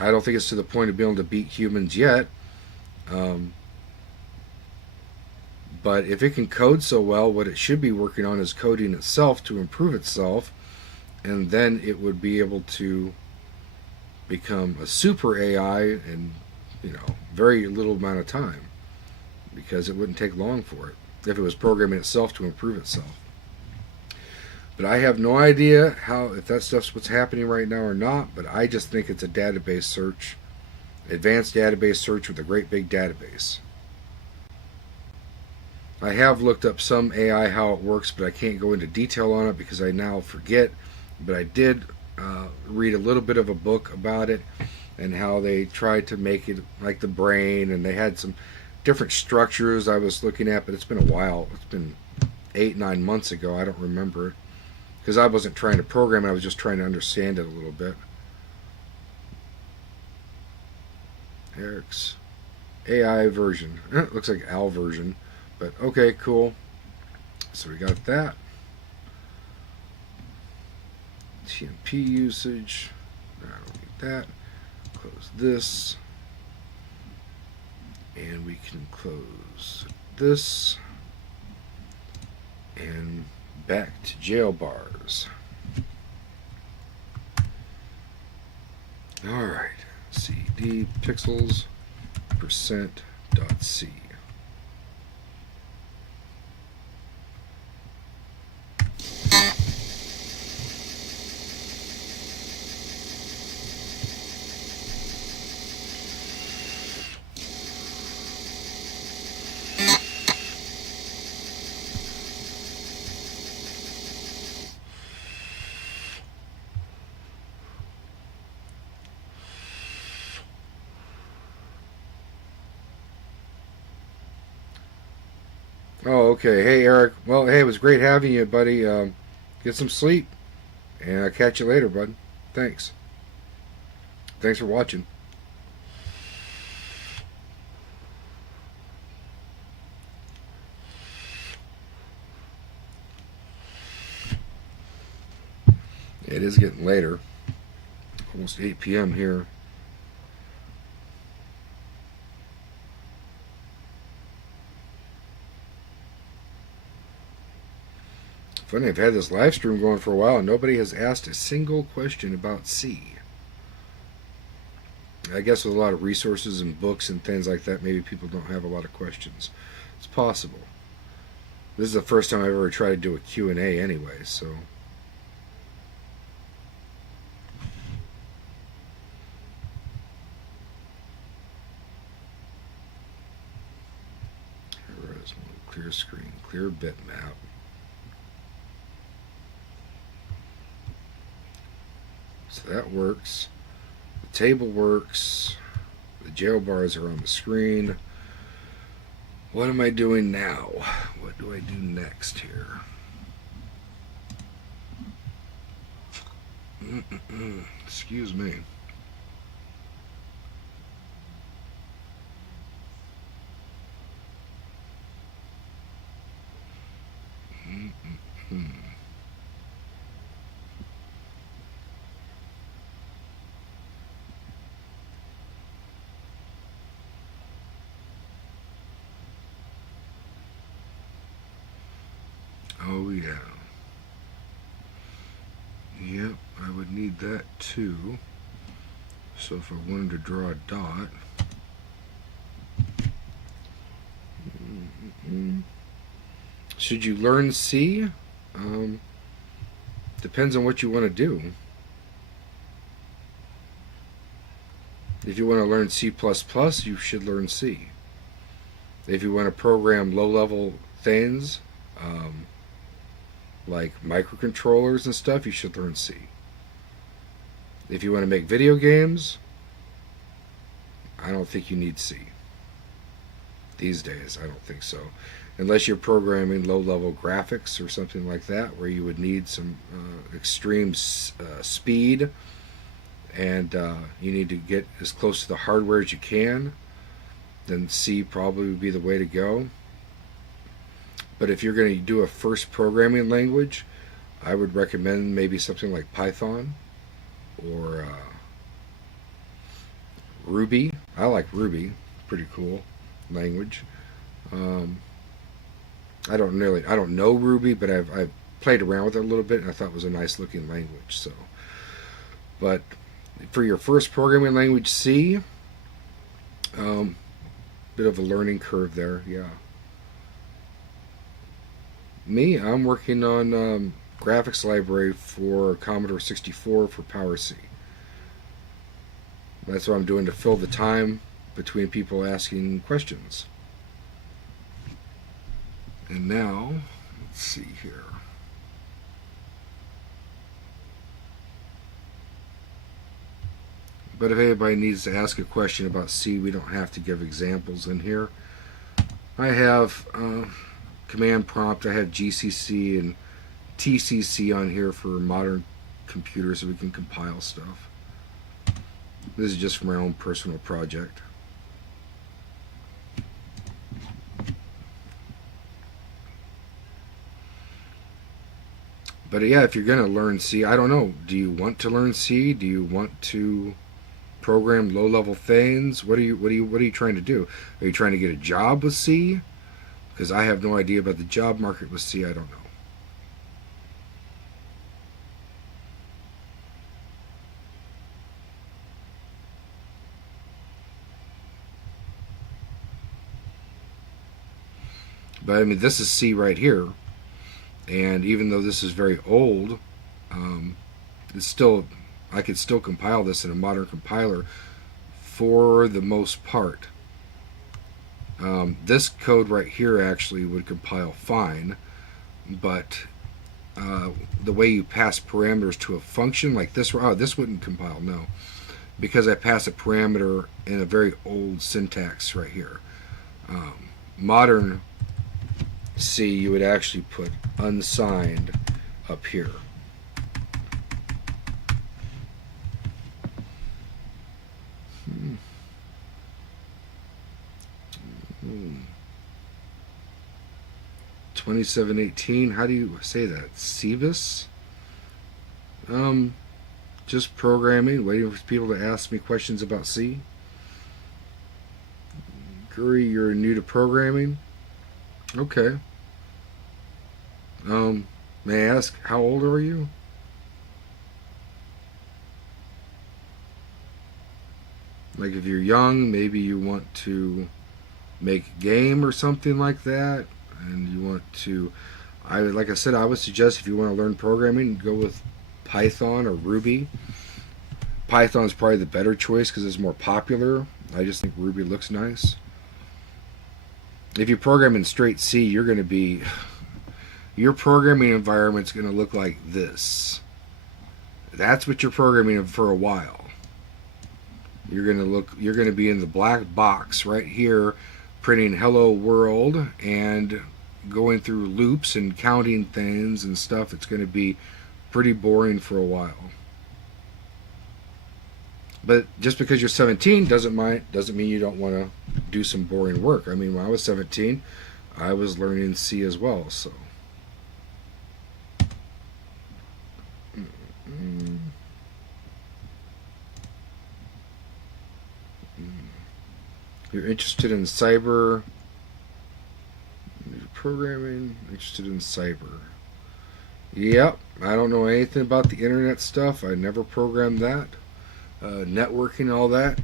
don't think it's to the point of being able to beat humans yet. But if it can code so well, what it should be working on is coding itself to improve itself, and then it would be able to become a super AI in, very little amount of time, because it wouldn't take long for it if it was programming itself to improve itself. But I have no idea if that stuff's what's happening right now or not, but I just think it's a database search, advanced database search with a great big database. I have looked up some AI, how it works, but I can't go into detail on it because I now forget. But I did read a little bit of a book about it and how they tried to make it like the brain, and they had some different structures I was looking at, but it's been a while. It's been 8-9 months ago. I don't remember it because I wasn't trying to program it. I was just trying to understand it a little bit. Eric's AI version. It looks like Al version. But okay, cool. So we got that. TMP usage. I don't need that. Close this. And we can close this. And back to jail bars. Alright. CD pixels %.c. Oh, okay. Hey, Eric. Well, hey, it was great having you, buddy. Get some sleep, and I'll catch you later, bud. Thanks. Thanks for watching. It is getting later. Almost 8 p.m. here. Funny, I've had this live stream going for a while and nobody has asked a single question about C. I guess with a lot of resources and books and things like that, maybe people don't have a lot of questions. It's possible. This is the first time I've ever tried to do a Q&A anyway, so... Clear screen, clear bitmap. So that works. The table works. The jail bars are on the screen. What am I doing now? What do I do next here? Excuse me. Oh yeah. Yep, I would need that too. So if I wanted to draw a dot, should you learn C? Depends on what you want to do. If you want to learn C++, you should learn C. If you want to program low-level things, like microcontrollers and stuff, you should learn C. If you want to make video games, I don't think you need C. These days, I don't think so. Unless you're programming low-level graphics or something like that, where you would need some extreme speed, and you need to get as close to the hardware as you can, then C probably would be the way to go. But if you're going to do a first programming language, I would recommend maybe something like Python or Ruby. I like Ruby, pretty cool language. I don't know Ruby, but I've played around with it a little bit, and I thought it was a nice looking language. So, but for your first programming language, C, bit of a learning curve there, yeah. Me, I'm working on graphics library for Commodore 64 for PowerC. That's what I'm doing to fill the time between people asking questions. And now, let's see here. But if anybody needs to ask a question about C, we don't have to give examples in here. I have command prompt. I have GCC and TCC on here for modern computers so we can compile stuff. This is just from my own personal project. But yeah, if you're going to learn C, I don't know. Do you want to learn C? Do you want to program low-level things? What are you trying to do? Are you trying to get a job with C? Because I have no idea about the job market with C. I don't know. But I mean, this is C right here, and even though this is very old, it's still, I could still compile this in a modern compiler for the most part. This code right here actually would compile fine, but the way you pass parameters to a function like this, this wouldn't compile, no, because I pass a parameter in a very old syntax right here. Modern C, you would actually put unsigned up here. Hmm. 2718, how do you say that? Cebus? Just programming, waiting for people to ask me questions about C. Guri, you're new to programming? Okay. May I ask, how old are you? Like if you're young, maybe you want to make a game or something like that, and you want to, like I said, I would suggest if you want to learn programming, go with Python or Ruby. Python is probably the better choice because it's more popular. I just think Ruby looks nice. If you program in straight C, you're going to be, your programming environment's going to look like this. That's what you're programming for a while. You're going to be in the black box right here, printing hello world and going through loops and counting things and stuff. It's going to be pretty boring for a while. But just because you're 17 doesn't mean you don't want to do some boring work. I mean, when I was 17, I was learning C as well, so. You're interested in cyber programming, interested in cyber. Yep, I don't know anything about the internet stuff. I never programmed that. Networking, all that.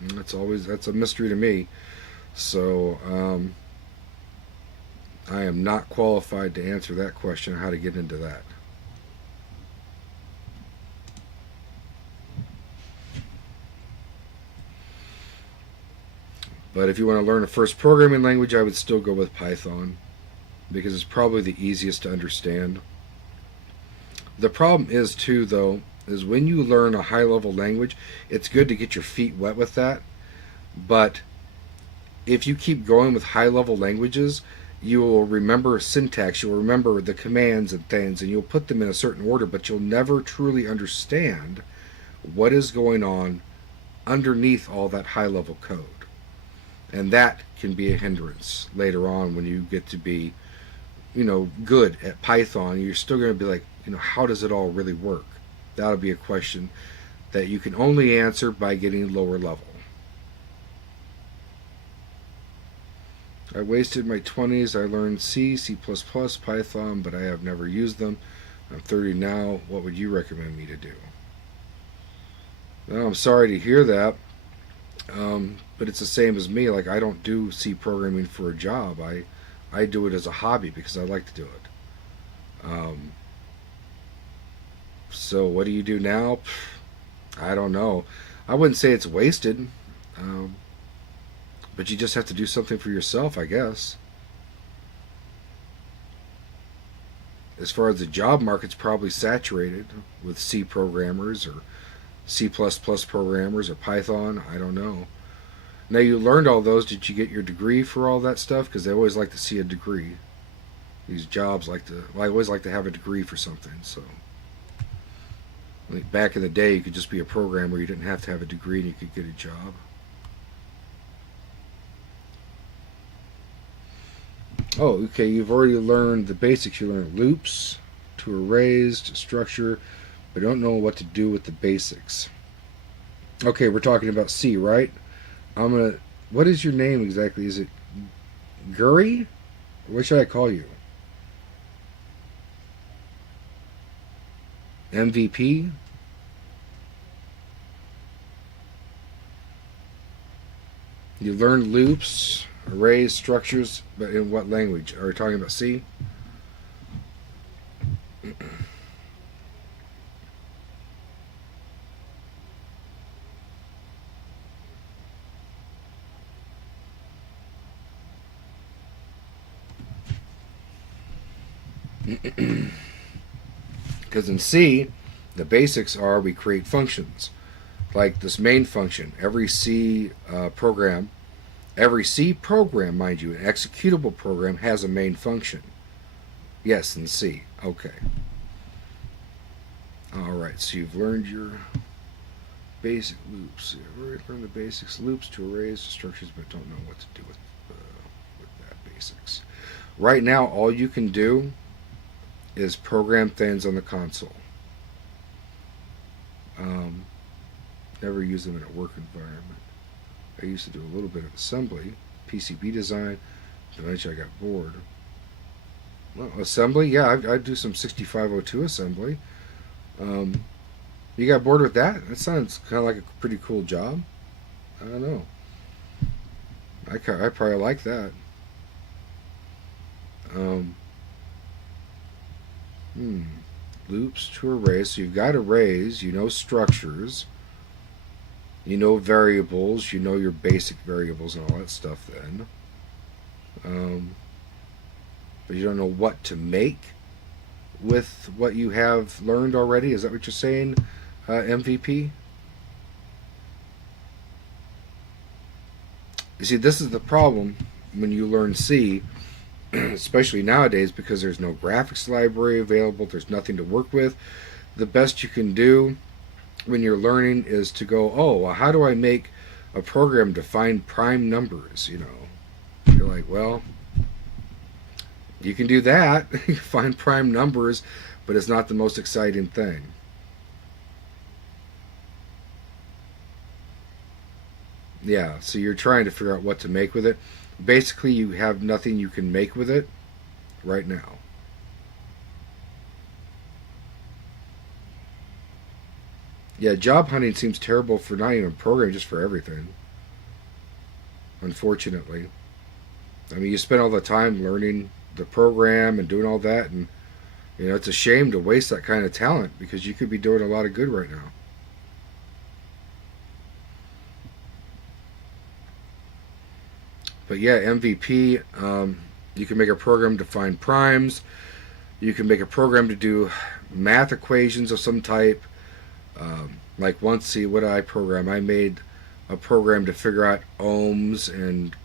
That's a mystery to me. So I am not qualified to answer that question, how to get into that. But if you want to learn a first programming language, I would still go with Python because it's probably the easiest to understand. The problem is, too, though, is when you learn a high-level language, it's good to get your feet wet with that. But if you keep going with high-level languages, you will remember syntax, you'll remember the commands and things, and you'll put them in a certain order, but you'll never truly understand what is going on underneath all that high-level code. And that can be a hindrance later on when you get to be, good at Python. You're still going to be like, how does it all really work? That'll be a question that you can only answer by getting lower level. I wasted my 20s. I learned C, C++, Python, but I have never used them. I'm 30 now. What would you recommend me to do? Well, I'm sorry to hear that. But it's the same as me. Like, I don't do C programming for a job. I do it as a hobby because I like to do it. So what do you do now? I don't know. I wouldn't say it's wasted. But you just have to do something for yourself, I guess. As far as the job market's probably saturated with C programmers or C++ programmers or Python. I don't know. Now, you learned all those. Did you get your degree for all that stuff? Because they always like to see a degree. These jobs I always like to have a degree for something. So, like back in the day, you could just be a programmer. You didn't have to have a degree and you could get a job. Oh, okay. You've already learned the basics. You learned loops to arrays to structure, but don't know what to do with the basics. Okay, we're talking about C, right? What is your name exactly? Is it Guri? What should I call you? MVP? You learned loops, arrays, structures, but in what language? Are we talking about C? Because in C, the basics are we create functions. Like this main function. Every C program, mind you, an executable program has a main function. Yes, in C. Okay. Alright, so you've learned your basic loops. You've already learned the basics. Loops to arrays to structures, but don't know what to do with that basics. Right now, all you can do is program things on the console. Never use them in a work environment. I used to do a little bit of assembly, PCB design, but eventually I got bored. Well, assembly, yeah, I do some 6502 assembly. You got bored with that? That sounds kind of like a pretty cool job. I don't know. I probably like that. Loops to arrays. So you've got arrays, you know structures, you know variables, you know your basic variables and all that stuff then. But you don't know what to make with what you have learned already. Is that what you're saying, MVP? You see, this is the problem when you learn C, especially nowadays, because there's no graphics library available, there's nothing to work with. The best you can do when you're learning is to go, oh, well, how do I make a program to find prime numbers? You know, you're like, well, you can do that. You can find prime numbers, but it's not the most exciting thing. Yeah, so you're trying to figure out what to make with it. Basically, you have nothing you can make with it right now. Yeah, job hunting seems terrible for not even programming, just for everything. Unfortunately. I mean, you spend all the time learning the program and doing all that, and you know, it's a shame to waste that kind of talent because you could be doing a lot of good right now. But yeah, MVP, you can make a program to find primes. You can make a program to do math equations of some type. Like once, see, what did I program? I made a program to figure out ohms and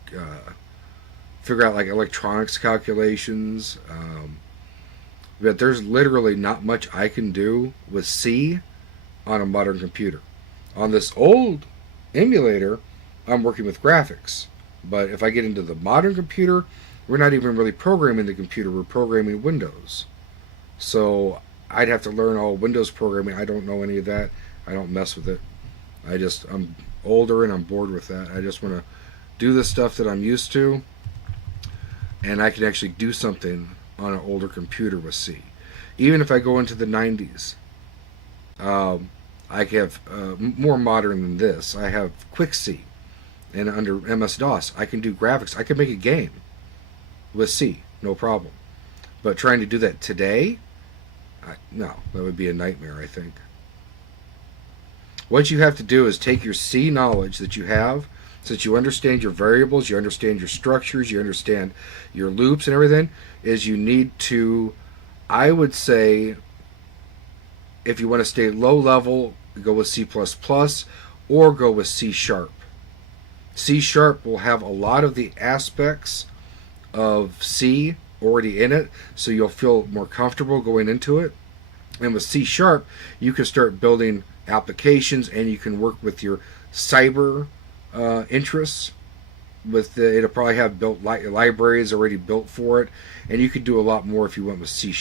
figure out like electronics calculations. But there's literally not much I can do with C on a modern computer. On this old emulator, I'm working with graphics. But if I get into the modern computer, we're not even really programming the computer, we're programming Windows. So I'd have to learn all Windows programming. I don't know any of that. I don't mess with it. I'm older and I'm bored with that. I just want to do the stuff that I'm used to, and I can actually do something on an older computer with C. Even if I go into the 90s, I have more modern than this. I have Quick C. And under MS-DOS, I can do graphics. I can make a game with C, no problem. But trying to do that today, no, that would be a nightmare, I think. What you have to do is take your C knowledge that you have, so that you understand your variables, you understand your structures, you understand your loops and everything, is you need to, I would say, if you want to stay low level, go with C++ or go with C#. C# will have a lot of the aspects of C already in it, so you'll feel more comfortable going into it. And with C#, you can start building applications, and you can work with your cyber interests. It'll probably have built libraries already built for it, and you could do a lot more if you went with C#.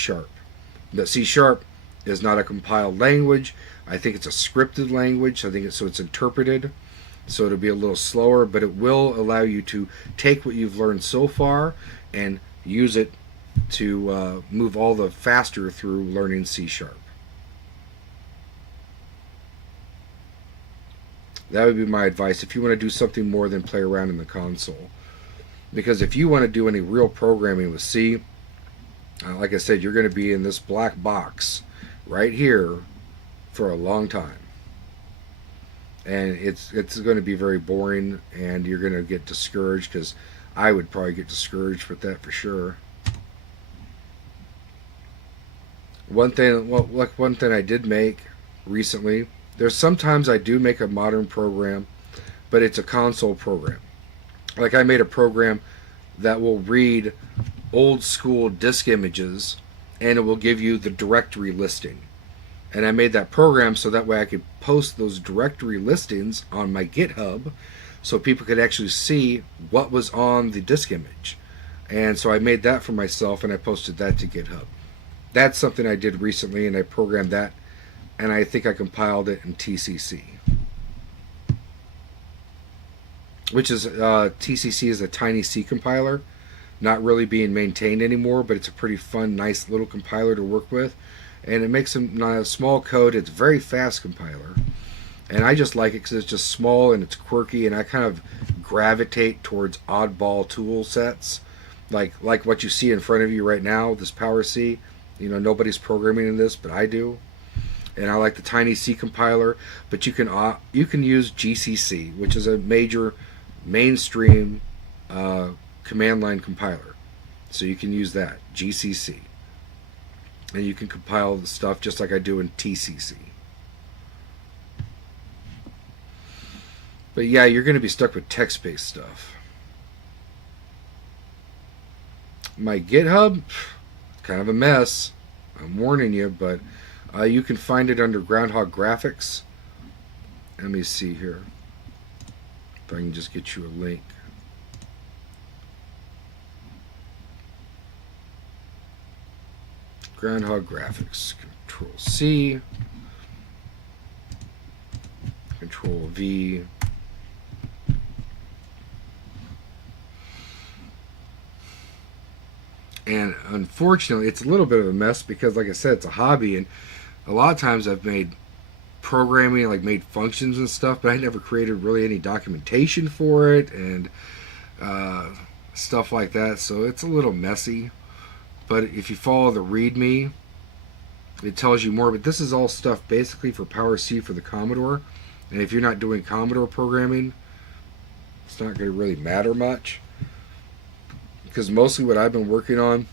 But C# is not a compiled language. I think it's a scripted language. I think it's interpreted. So it'll be a little slower, but it will allow you to take what you've learned so far and use it to move all the faster through learning C#. That would be my advice if you want to do something more than play around in the console. Because if you want to do any real programming with C, like I said, you're going to be in this black box right here for a long time. And it's going to be very boring, and you're going to get discouraged, because I would probably get discouraged with that for sure. One thing I did make recently, there's sometimes I do make a modern program, but it's a console program. Like I made a program that will read old school disk images, and it will give you the directory listing. And I made that program so that way I could post those directory listings on my GitHub so people could actually see what was on the disk image. And so I made that for myself, and I posted that to GitHub. That's something I did recently, and I programmed that and I think I compiled it in TCC, which is TCC is a tiny C compiler, not really being maintained anymore, but it's a pretty fun, nice little compiler to work with, and it makes a small code. It's a very fast compiler, and I just like it because it's just small and it's quirky, and I kind of gravitate towards oddball tool sets, like what you see in front of you right now, this Power C. You know, nobody's programming in this, but I do. And I like the tiny C compiler, but you can use GCC, which is a major mainstream command line compiler. So you can use that, GCC. And you can compile the stuff just like I do in TCC. But yeah, you're going to be stuck with text-based stuff. My GitHub, kind of a mess. I'm warning you, but you can find it under Groundhog Graphics. Let me see here if I can just get you a link. Groundhog Graphics. Control C. Control V. And unfortunately, it's a little bit of a mess because, like I said, it's a hobby, and a lot of times I've made programming, like made functions and stuff, but I never created really any documentation for it and stuff like that. So it's a little messy. But if you follow the README, it tells you more. But this is all stuff basically for Power C for the Commodore. And if you're not doing Commodore programming, it's not going to really matter much. Because mostly what I've been working on,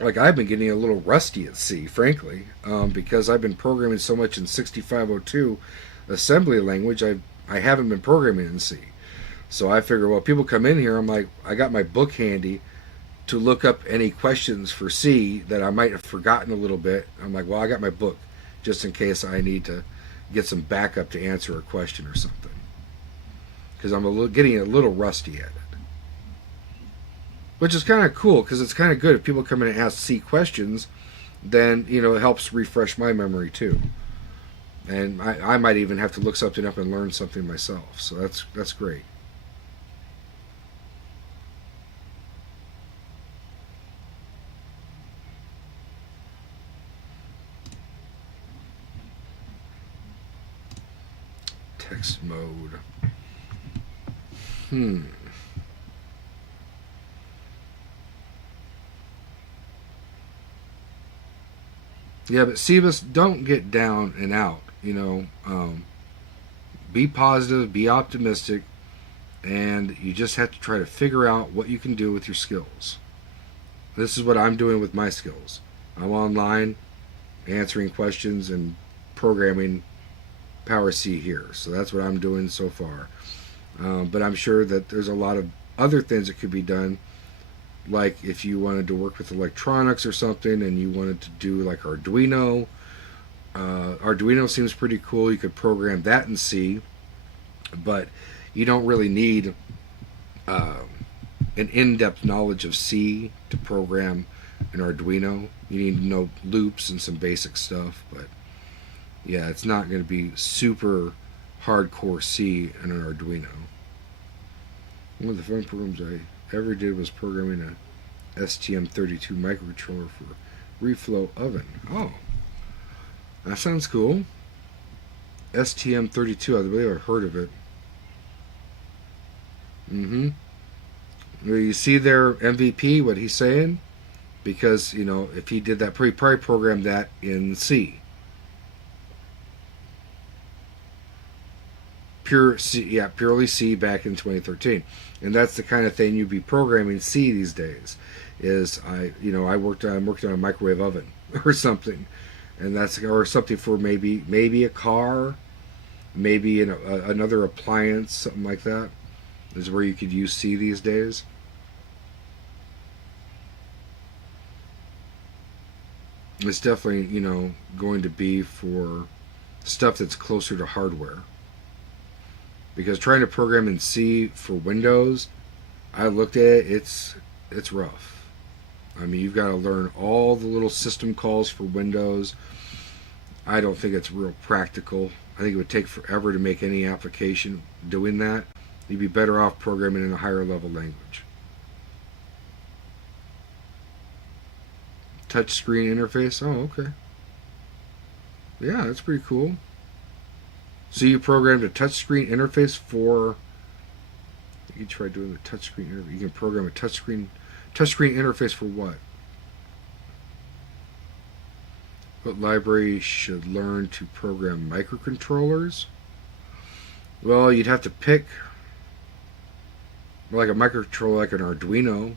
like I've been getting a little rusty at C, frankly, because I've been programming so much in 6502 assembly language, I haven't been programming in C. So I figure, well, people come in here, I'm like, I got my book handy to look up any questions for C that I might have forgotten a little bit. I'm like, well, I got my book just in case I need to get some backup to answer a question or something. Because I'm getting a little rusty at it. Which is kind of cool, because it's kind of good if people come in and ask C questions, then, you know, it helps refresh my memory too. And I might even have to look something up and learn something myself. So that's great. Text mode. Yeah, but Sebas, don't get down and out. You know, be positive, be optimistic, and you just have to try to figure out what you can do with your skills. This is what I'm doing with my skills. I'm online, answering questions and programming Power C here. So that's what I'm doing so far. But I'm sure that there's a lot of other things that could be done. Like if you wanted to work with electronics or something and you wanted to do like Arduino. Arduino seems pretty cool. You could program that in C, but you don't really need an in-depth knowledge of C to program an Arduino. You need to know loops and some basic stuff, but yeah, it's not going to be super hardcore C in an Arduino. One of the fun programs I ever did was programming a STM32 microcontroller for reflow oven. Oh, that sounds cool. STM32, I believe I've heard of it. Well, you see there MVP, what he's saying? Because, you know, if he did that, he probably programmed that in C. Pure C, yeah, purely C back in 2013, and that's the kind of thing you'd be programming C these days. Is I'm working on a microwave oven or something, and that's or something for maybe a car, maybe another appliance, something like that, is where you could use C these days. It's definitely going to be for stuff that's closer to hardware. Because trying to program in C for Windows, I looked at it, it's rough. I mean, you've got to learn all the little system calls for Windows. I don't think it's real practical. I think it would take forever to make any application doing that. You'd be better off programming in a higher level language. Touchscreen interface. Oh, okay. Yeah, that's pretty cool. So you programmed a touchscreen interface for. You can try doing the touchscreen interface. You can program a touchscreen interface for what? What library should learn to program microcontrollers? Well, you'd have to pick like a microcontroller like an Arduino,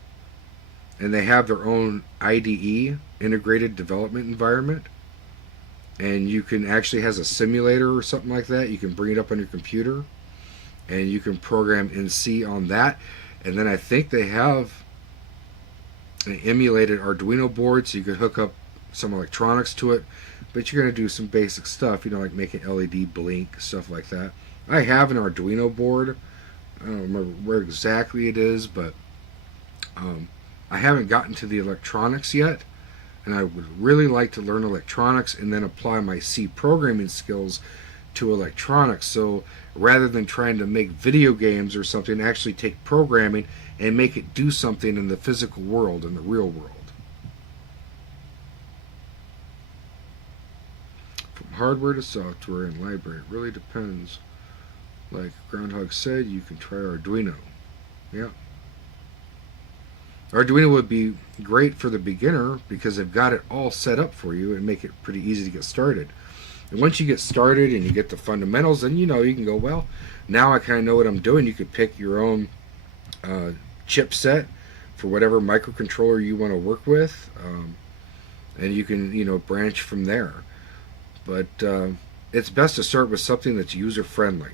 and they have their own IDE, integrated development environment, and you can actually has a simulator or something like that. You can bring it up on your computer and you can program in C on that. And then I think they have an emulated Arduino board, so you could hook up some electronics to it, but you're going to do some basic stuff, you know, like make an LED blink, stuff like that. I have an Arduino board. I don't remember where exactly it is, but I haven't gotten to the electronics yet, and I would really like to learn electronics and then apply my C programming skills to electronics. So rather than trying to make video games or something, actually take programming and make it do something in the physical world, in the real world. From hardware to software and library, it really depends. Like Groundhog said, you can try Arduino. Yeah. Arduino would be great for the beginner because they've got it all set up for you and make it pretty easy to get started. And once you get started and you get the fundamentals, then you know you can go, well, now I kind of know what I'm doing. You could pick your own chipset for whatever microcontroller you want to work with, and you can, you know, branch from there. But it's best to start with something that's user-friendly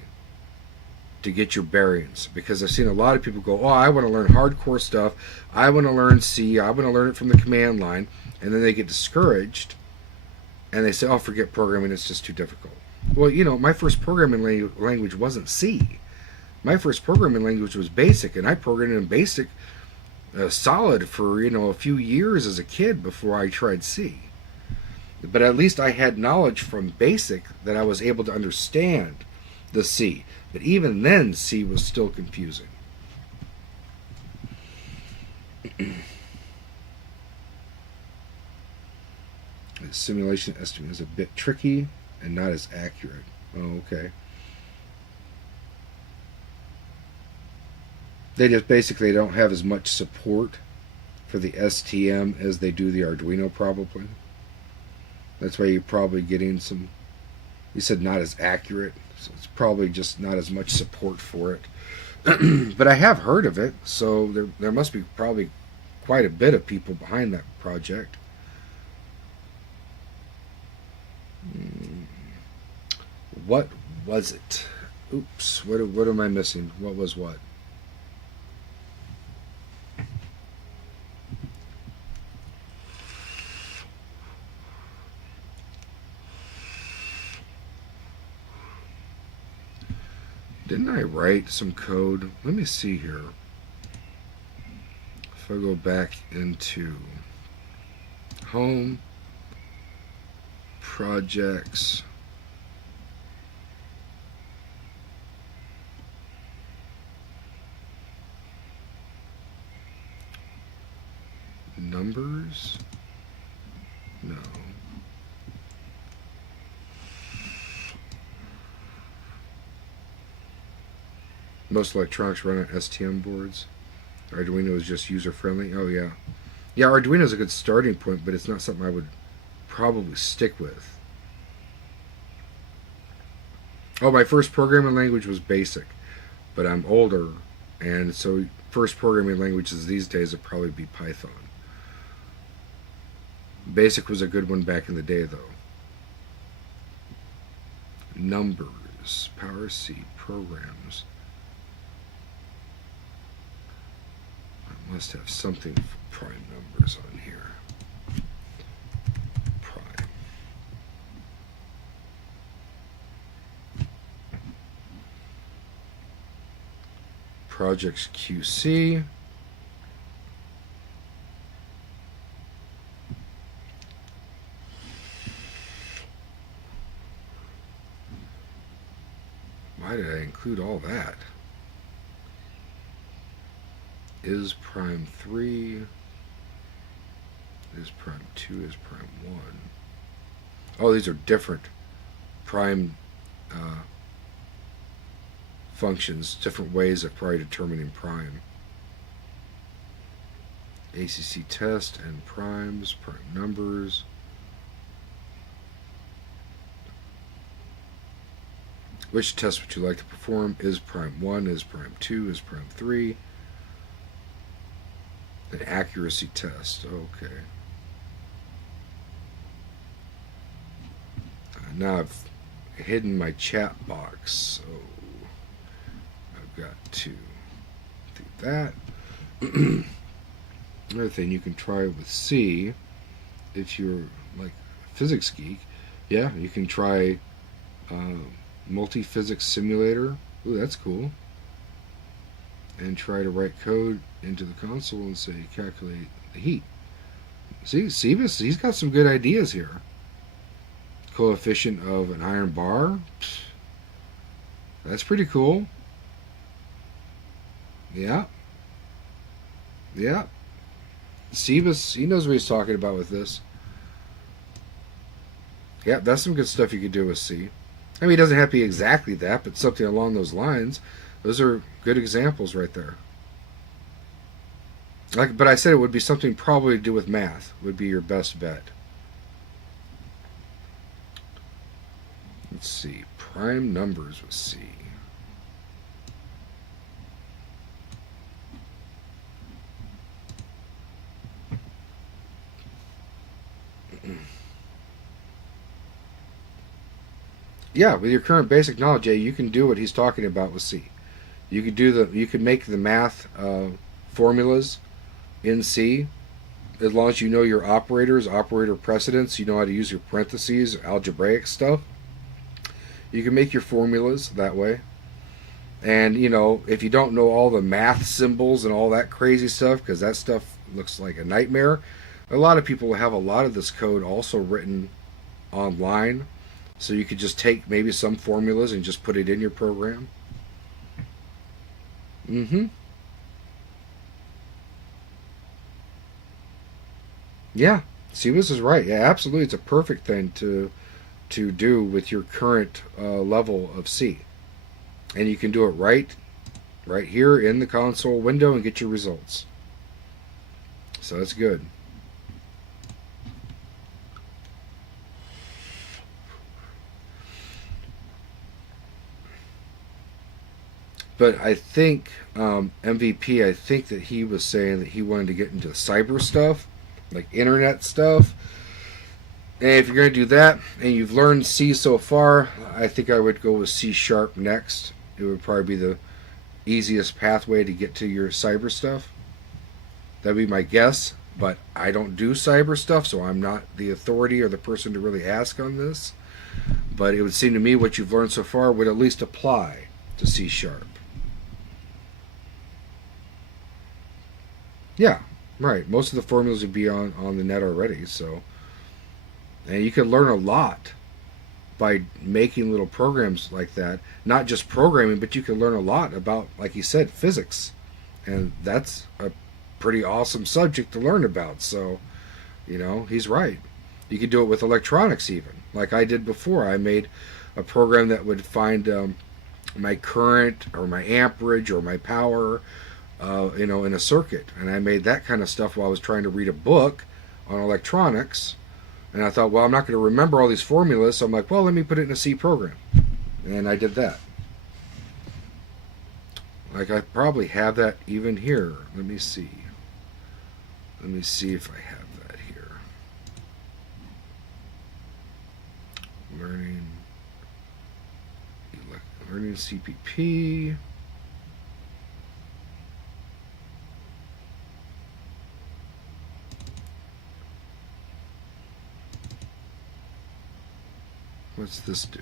to get your bearings, because I've seen a lot of people go, oh, I want to learn hardcore stuff, I want to learn C, I want to learn it from the command line, and then they get discouraged and they say, oh, forget programming, it's just too difficult. Well, you know, my first programming language wasn't C. My first programming language was BASIC, and I programmed in BASIC solid for, you know, a few years as a kid before I tried C. But at least I had knowledge from BASIC that I was able to understand the C. But even then, C was still confusing. The simulation estimate is a bit tricky and not as accurate. Oh, okay. They just basically don't have as much support for the STM as they do the Arduino, probably. That's why you're probably getting some, you said not as accurate, so it's probably just not as much support for it. But I have heard of it, so there must be probably quite a bit of people behind that project. What was it? Oops, what am I missing? What was what? Didn't I write some code? Let me see here. If I go back into Home, Projects, Numbers? No. Most electronics run on STM boards. Arduino is just user-friendly. Oh, yeah. Yeah, Arduino is a good starting point, but it's not something I would probably stick with. Oh, my first programming language was BASIC, but I'm older, and so first programming languages these days would probably be Python. BASIC was a good one back in the day, though. Numbers, Power C, programs. I must have something for prime numbers on here. Prime. Projects QC. Why did I include all that? Is prime 3, is prime 2, is prime 1. Oh, these are different prime functions, different ways of probably determining prime. ACC test and primes, prime numbers. Which test would you like to perform? Is prime 1, is prime 2, is prime 3. An accuracy test. Okay. Now I've hidden my chat box, so I've got to do that. Another thing you can try with C, if you're like a physics geek, yeah, you can try multi-physics simulator. Ooh, that's cool. And try to write code into the console and say calculate the heat. See, Ceebus, he's got some good ideas here. Coefficient of an iron bar. Pfft, that's pretty cool. Yeah. Yeah. Ceebus, he knows what he's talking about with this. Yeah, that's some good stuff you could do with C. I mean, it doesn't have to be exactly that, but something along those lines. Those are good examples right there. But I said it would be something probably to do with math, would be your best bet. Let's see, prime numbers with C. Yeah, with your current basic knowledge, you can do what he's talking about with C. You could make the math formulas in C, as long as you know your operators, operator precedence, you know how to use your parentheses, algebraic stuff. You can make your formulas that way. And, you know, if you don't know all the math symbols and all that crazy stuff, because that stuff looks like a nightmare, a lot of people have a lot of this code also written online. So you could just take maybe some formulas and just put it in your program. Yeah, Ceebus is right. Yeah, absolutely. It's a perfect thing to do with your current level of C. And you can do it right here in the console window and get your results. So that's good. But I think MVP, I think that he was saying that he wanted to get into cyber stuff, like internet stuff. And if you're going to do that, and you've learned C so far, I think I would go with C# next. It would probably be the easiest pathway to get to your cyber stuff. That'd be my guess. But I don't do cyber stuff, so I'm not the authority or the person to really ask on this. But it would seem to me what you've learned so far would at least apply to C#. Yeah, right. Most of the formulas would be on the net already, so. And you can learn a lot by making little programs like that. Not just programming, but you can learn a lot about, like he said, physics. And that's a pretty awesome subject to learn about. So, you know, he's right. You could do it with electronics even. Like I did before. I made a program that would find my current or my amperage or my power, you know, in a circuit. And I made that kind of stuff while I was trying to read a book on electronics. And I thought, well, I'm not going to remember all these formulas, so I'm like, well, let me put it in a C program. And I did that. Like, I probably have that even here. Let me see. Let me see if I have that here. Learning CPP. What's this do?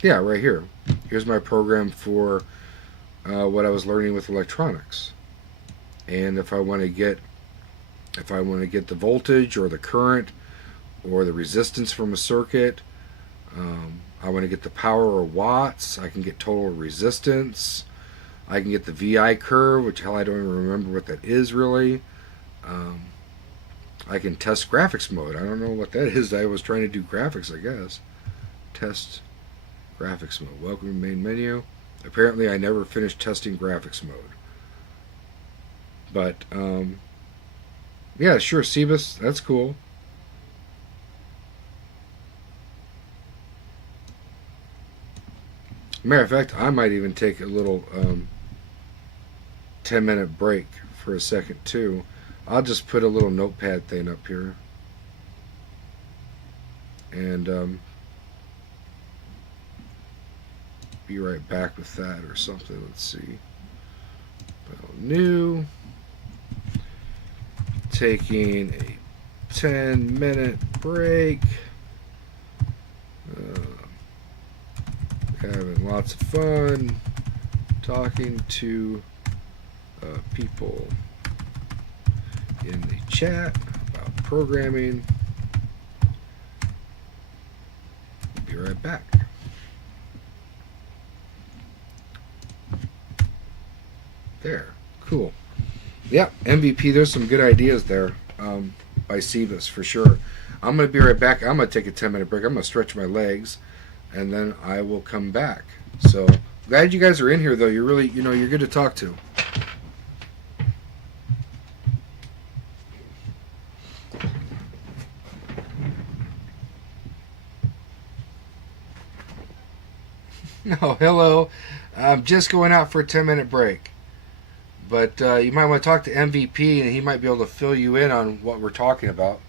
Yeah, right here. Here's my program for what I was learning with electronics. And if I want to get the voltage or the current or the resistance from a circuit, I want to get the power or watts. I can get total resistance. I can get the VI curve, which hell I don't even remember what that is really. I can test graphics mode. I don't know what that is. I was trying to do graphics, I guess. Test graphics mode. Welcome to main menu. Apparently I never finished testing graphics mode. But, yeah, sure, Cebus, that's cool. Matter of fact, I might even take a little 10-minute break for a second, too. I'll just put a little notepad thing up here. And be right back with that or something. Let's see. New. Taking a 10-minute break. Having lots of fun talking to people in the chat about programming. Be right back. There. Cool. Yeah, MVP, there's some good ideas there by Cebus for sure. I'm going to be right back. I'm going to take a 10-minute break. I'm going to stretch my legs, and then I will come back. So, glad you guys are in here, though. You're really, you're good to talk to. No, hello. I'm just going out for a 10-minute break. But you might want to talk to MVP, and he might be able to fill you in on what we're talking about.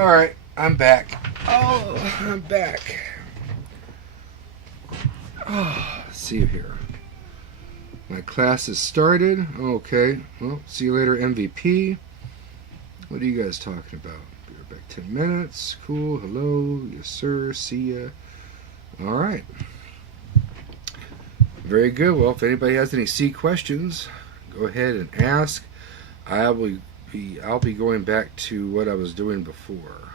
Alright, I'm back. Oh, I'm back. Oh, let's see here. My class has started. Okay. Well, see you later, MVP. What are you guys talking about? Be right back 10 minutes. Cool. Hello. Yes, sir. See ya. Alright. Very good. Well, if anybody has any C questions, go ahead and ask. I'll be going back to what I was doing before,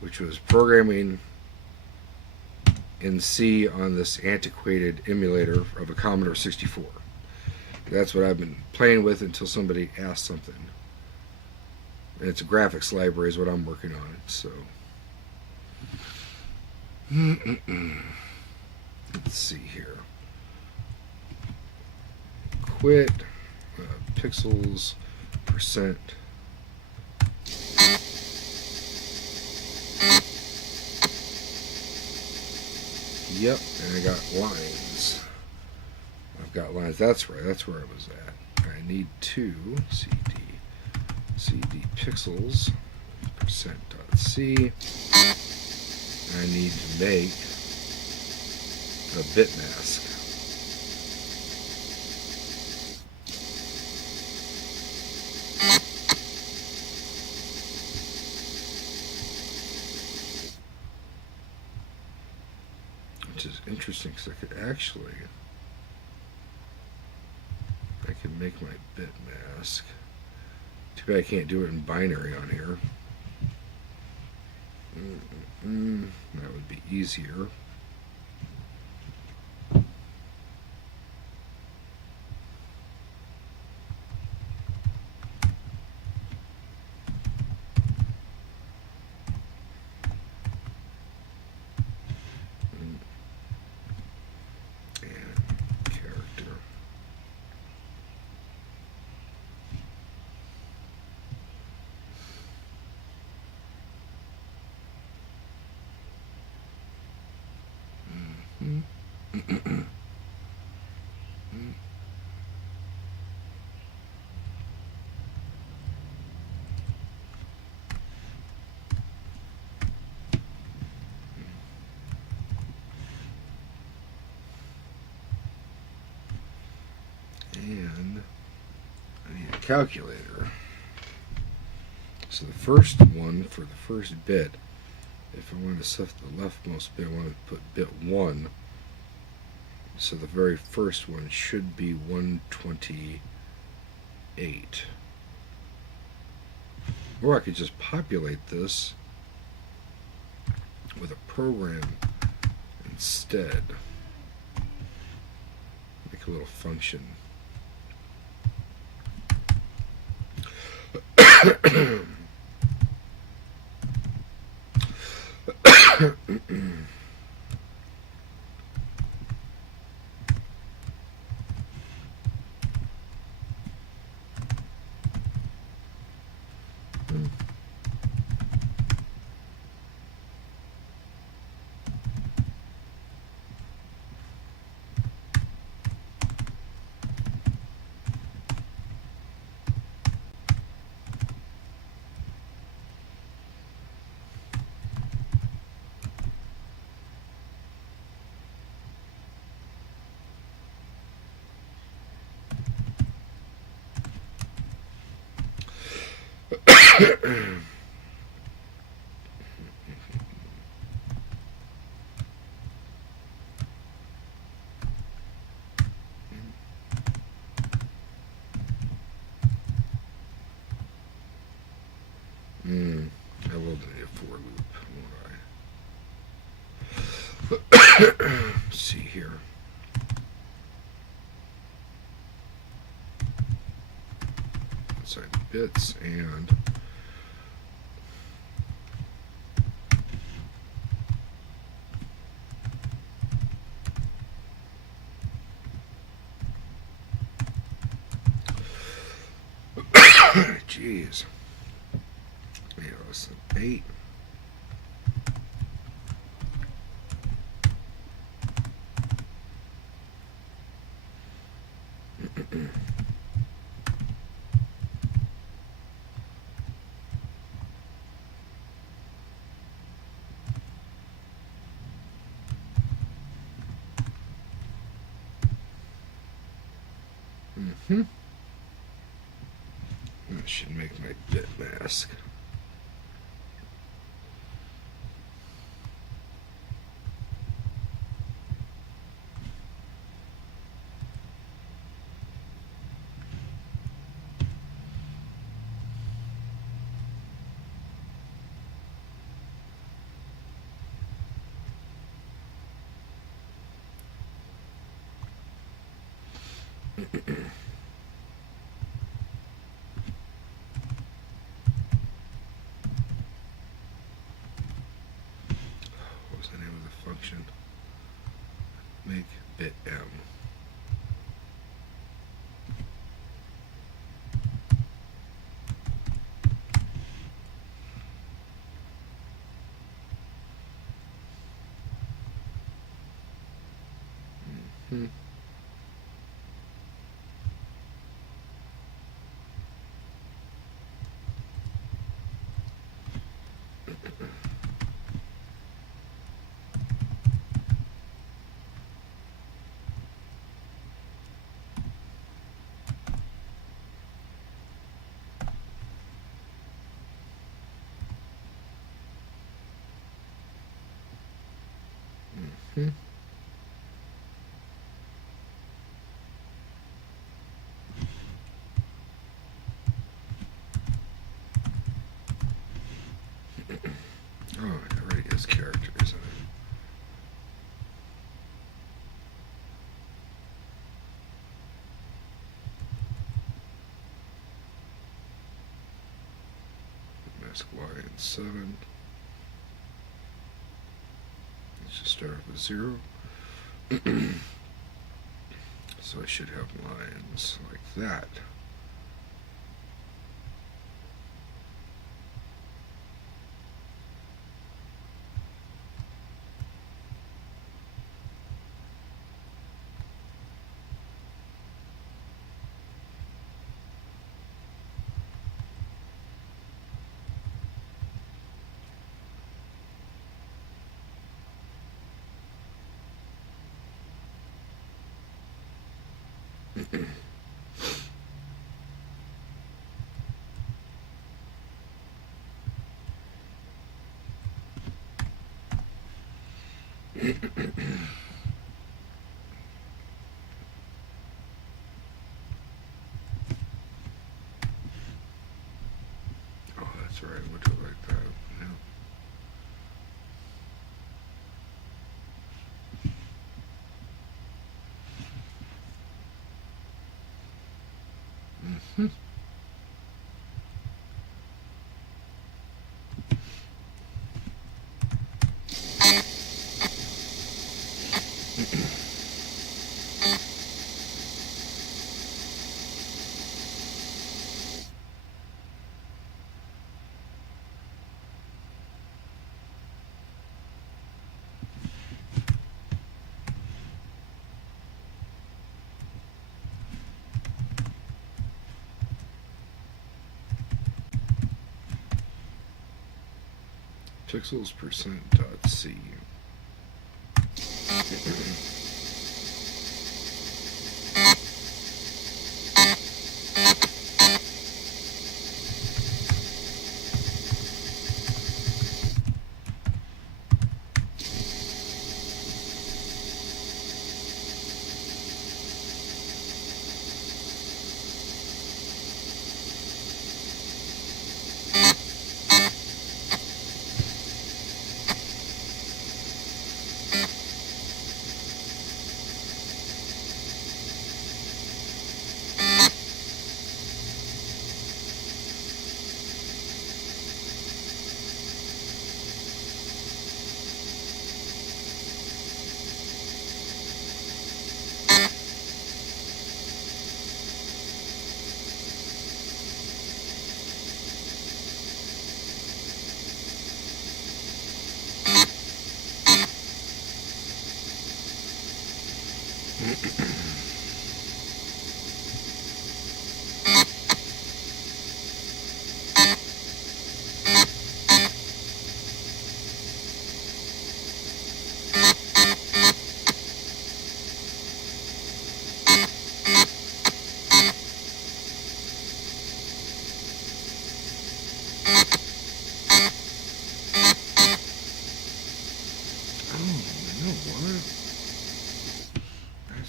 which was programming in C on this antiquated emulator of a Commodore 64. That's what I've been playing with until somebody asks something. And it's a graphics library is what I'm working on. So let's see here. Quit pixels %. Yep, and I got lines. I've got lines. That's right. That's where I was at. I need to cd pixels %.c. I need to make a bit mask. Which is interesting because I can make my bit mask. Too bad I can't do it in binary on here. That would be easier. And I need a calculator. So the first one for the first bit, if I want to set the leftmost bit, I want to put bit 1. So the very first one should be 128. Or I could just populate this with a program instead. Make a little function. I will do a for loop, won't I? Let's see here. Inside bits and jeez. Yeah, that's an 8. That should make my bit mask. What was the name of the function? Make bit M. Oh, it already has characters in it. Mask Y and 7. Let's just start off with 0. So I should have lines like that. Oh, that's right. We'll do it like that. Yeah. Pixels%.c.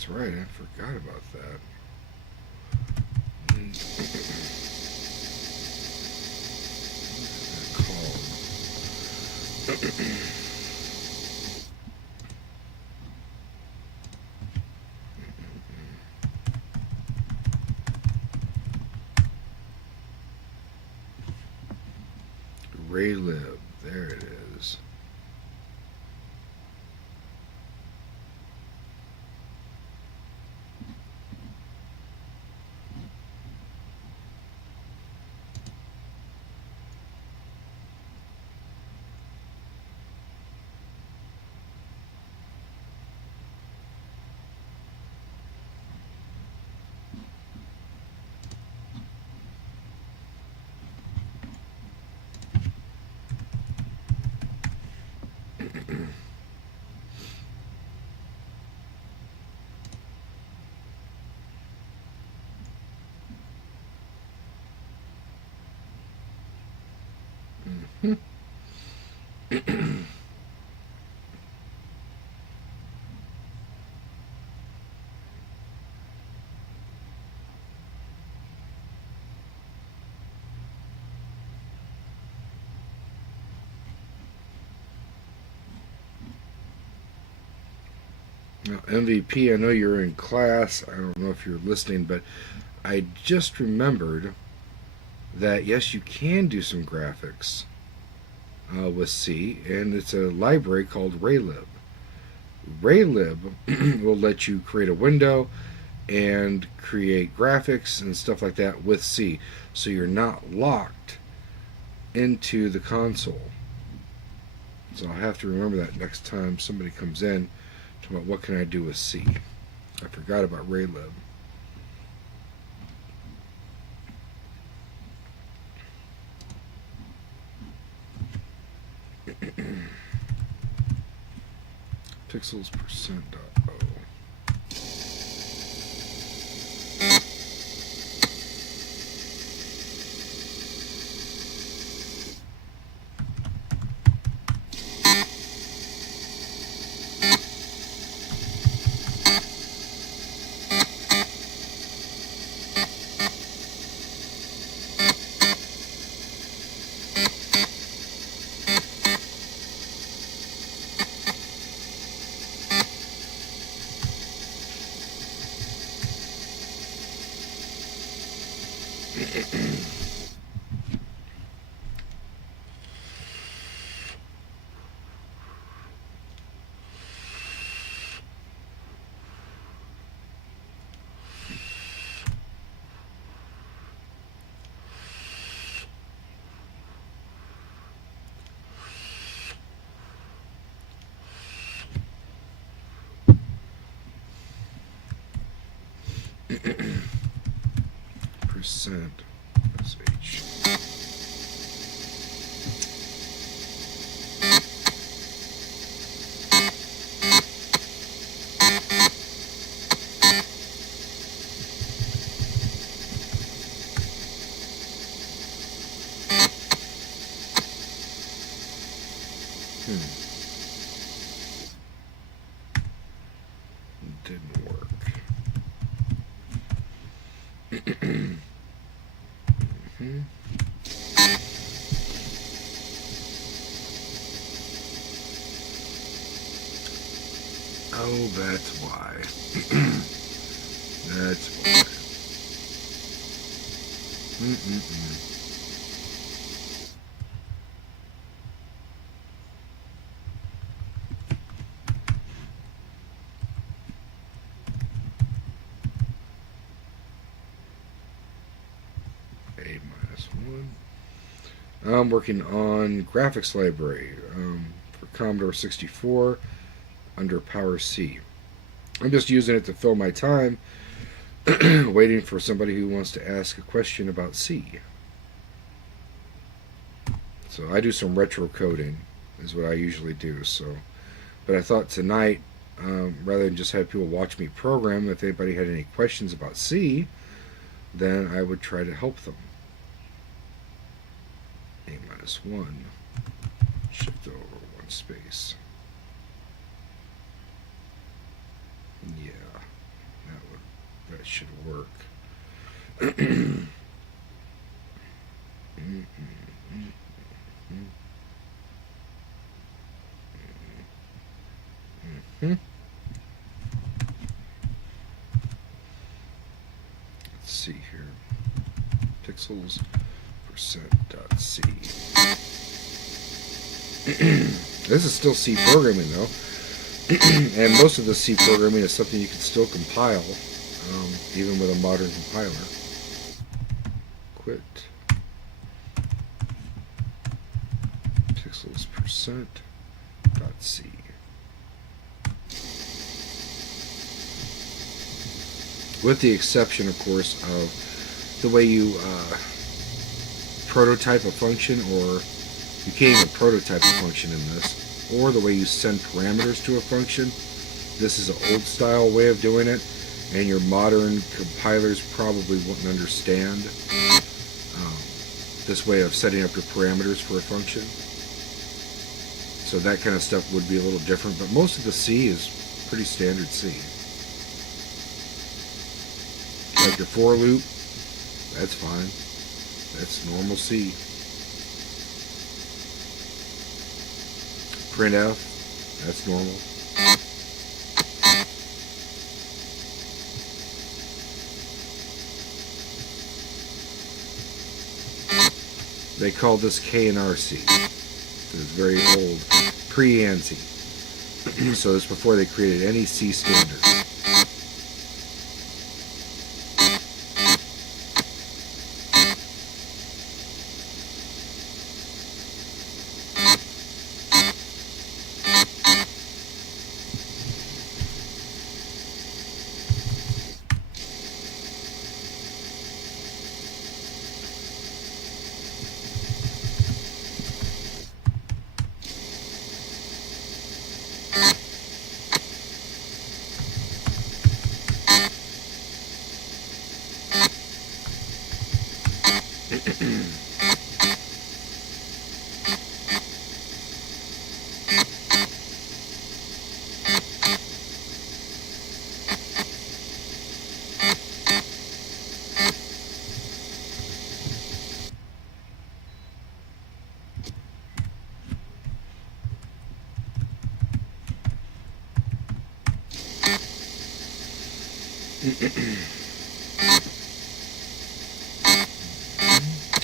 That's right, I forgot about that. Raylib, there it is. Now, MVP, I know you're in class. I don't know if you're listening, but I just remembered that yes, you can do some graphics with C, and it's a library called Raylib. Raylib will let you create a window and create graphics and stuff like that with C, so you're not locked into the console. So I'll have to remember that next time somebody comes in about what can I do with C. I forgot about Raylib. Pixels %.o. %sh. Didn't work. Oh, that's why. That's why. A-1. I'm working on graphics library for Commodore 64 under Power C. I'm just using it to fill my time waiting for somebody who wants to ask a question about C. So I do some retro coding is what I usually do. So, but I thought tonight, rather than just have people watch me program, if anybody had any questions about C, then I would try to help them. A-1, shift over 1 space. Yeah. that should work. Let's see here. Pixels %.c. This is still C programming though. And most of the C programming is something you can still compile, even with a modern compiler. Quit. Pixels %.c. With the exception, of course, of the way you prototype a function, or you can't even prototype a function in this, or the way you send parameters to a function. This is an old style way of doing it, and your modern compilers probably wouldn't understand this way of setting up your parameters for a function. So that kind of stuff would be a little different, but most of the C is pretty standard C. Like your for loop, that's fine. That's normal C. Printf, that's normal. They call this K and RC. It's very old, pre-ANSI. So it's before they created any C standards.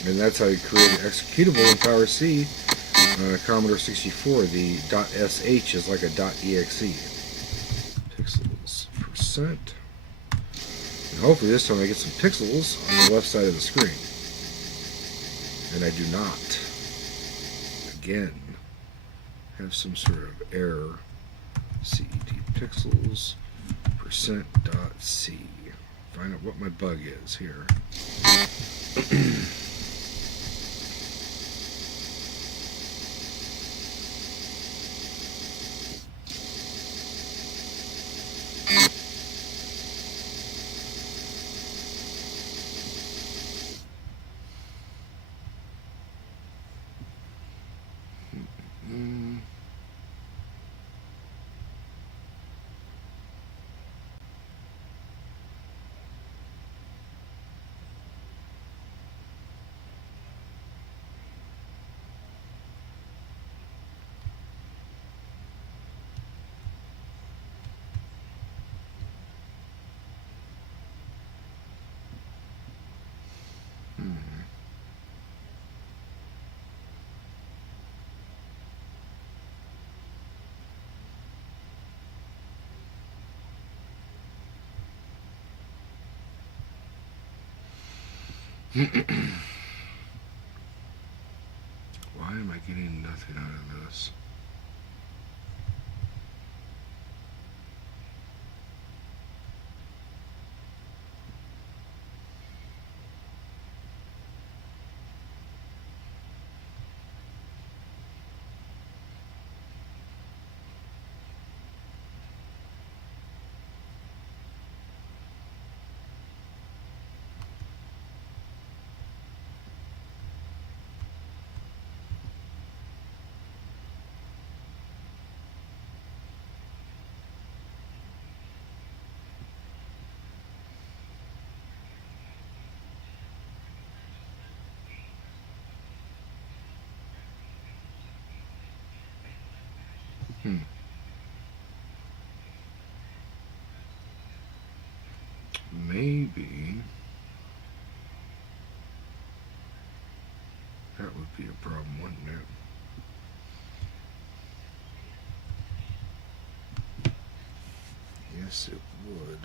And that's how you create an executable in PowerC on a Commodore 64. The .sh is like a .exe. Pixels %. And hopefully this time I get some pixels on the left side of the screen. And I do not. Again, have some sort of error. CED pixels %.c. Find out what my bug is here. Why am I getting nothing out of this? Maybe that would be a problem, wouldn't it? Yes, it would.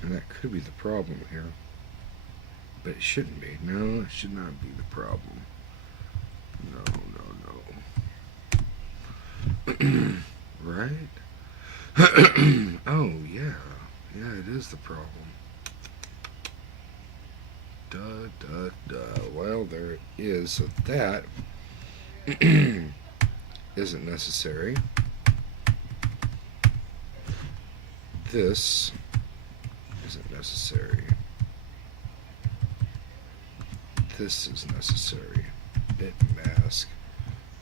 And that could be the problem here. But it shouldn't be. No, it should not be the problem. No, no, no. Right? Oh, yeah. Yeah, it is the problem. Duh, duh, duh. Well, there it is. So that isn't necessary. This isn't necessary. This is necessary. Bit mask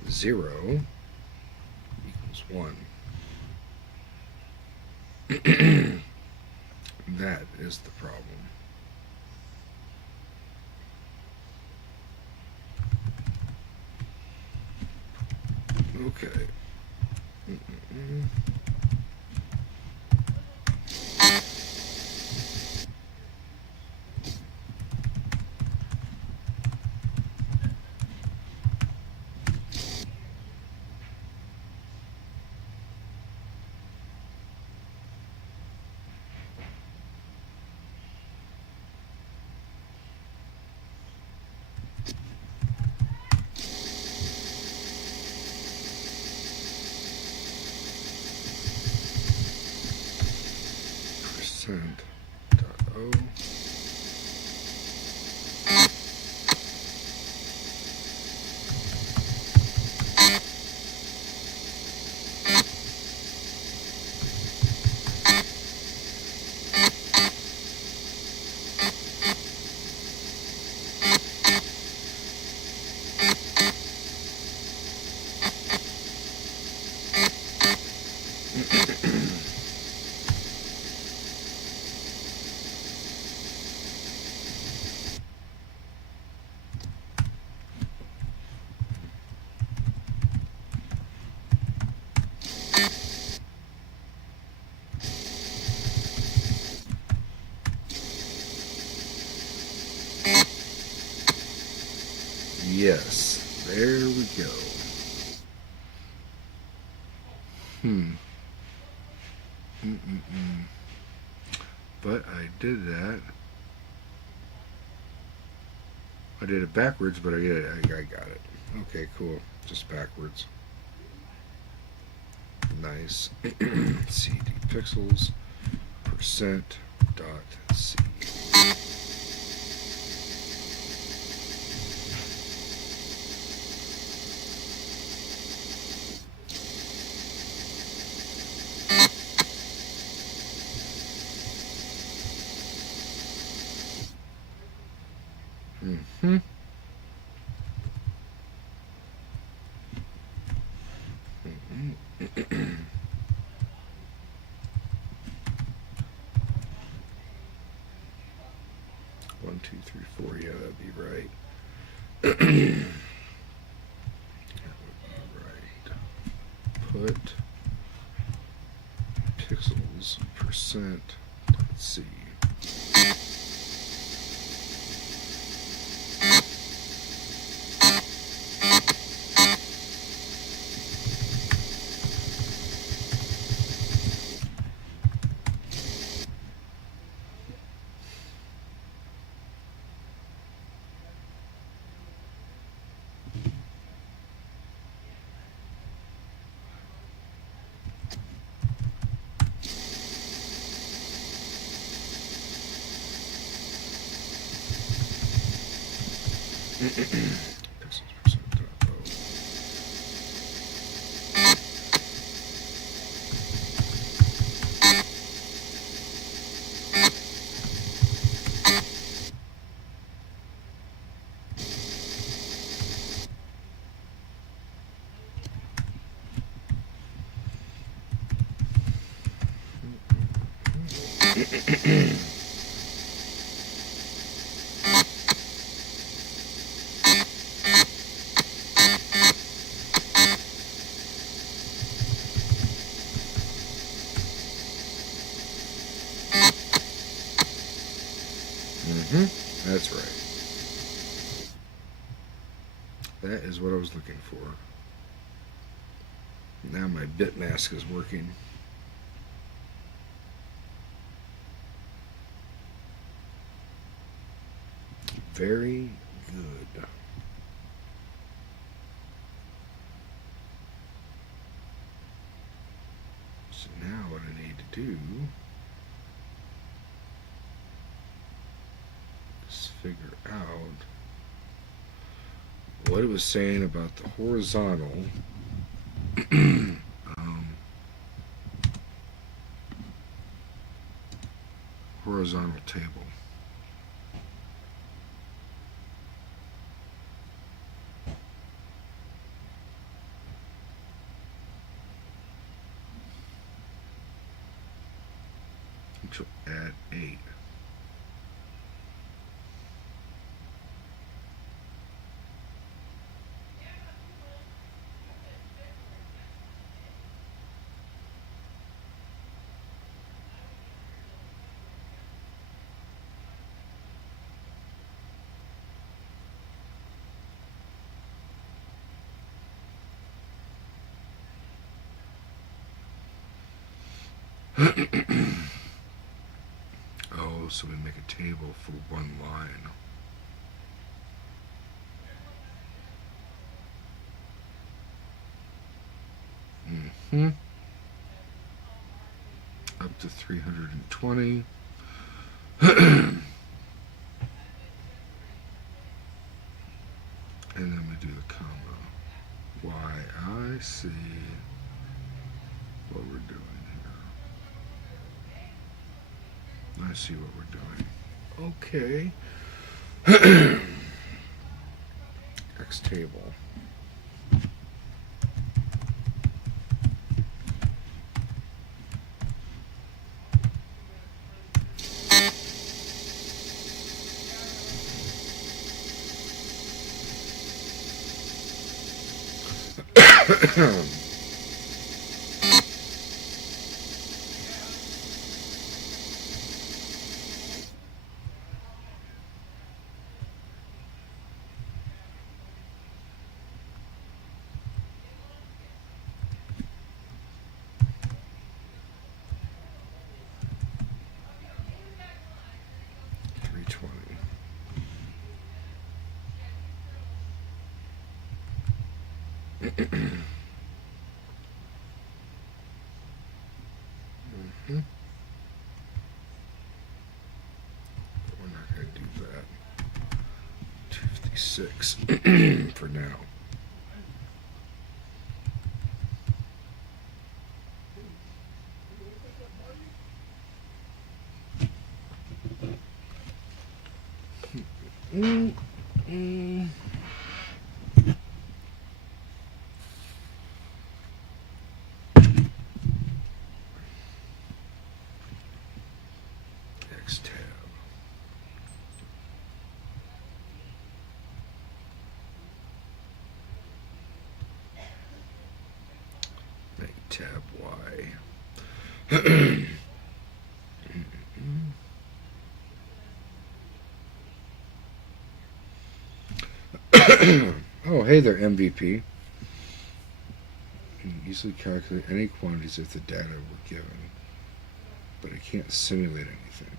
0 equals 1. That is the problem. Okay. %.o. Yes, there we go. But I did that. I did it backwards, but I got it. Okay, cool. Just backwards. Nice. CD pixels %.c. Mm-hmm. 1, 2, 3, 4. Yeah, that'd be right. That would be right. Put pixels %.c. Pixels %.o. That's right. That is what I was looking for. Now my bit mask is working. Very good. So now what I need to do is figure out what it was saying about the horizontal horizontal table. Which will add 8. Oh, so we make a table for one line. Up to 320. And then we do the comma. I see what we're doing here. I see what we're doing. Okay. X table. We're not going to do that. 256 for now. X tab. Make tab Y. Oh, hey there, MVP. You can easily calculate any quantities if the data were given, but it can't simulate anything.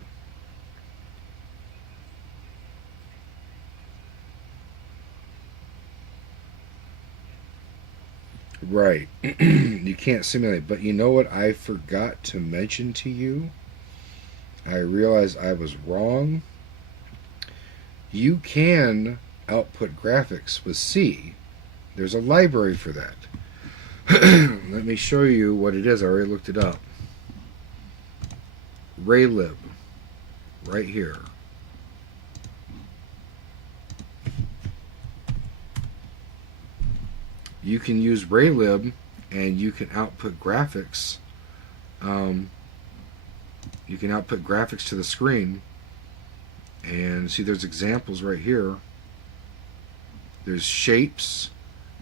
Right. You can't simulate, but you know what I forgot to mention to you? I realized I was wrong. You can output graphics with C. There's a library for that. Let me show you what it is. I already looked it up. Raylib. Right here. You can use Raylib and you can output graphics you can output graphics to the screen. And see, there's examples right here. There's shapes,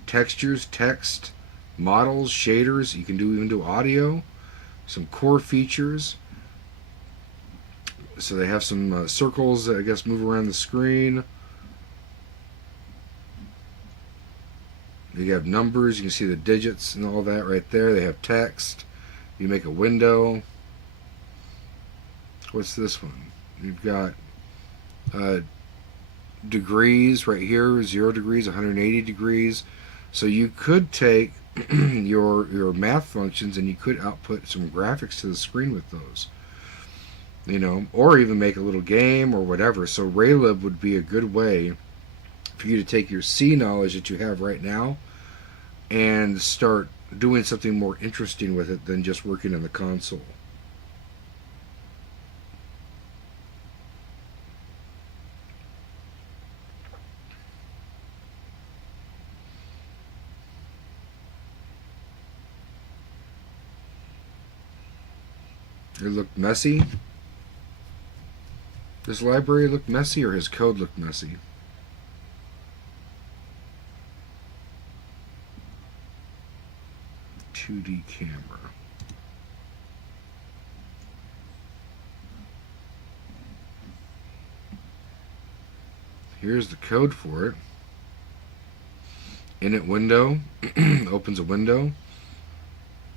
textures, text, models, shaders. You can even do audio, some core features. So they have some circles that I guess move around the screen. You have numbers. You can see the digits and all that right there. They have text. You make a window. What's this one? You've got degrees right here, 0 degrees, 180 degrees. So you could take your math functions and you could output some graphics to the screen with those, you know, or even make a little game or whatever. So Raylib would be a good way for you to take your C knowledge that you have right now and start doing something more interesting with it than just working in the console. It looked messy. This library looked messy, or his code looked messy? .2D camera. Here's the code for it. Init window opens a window.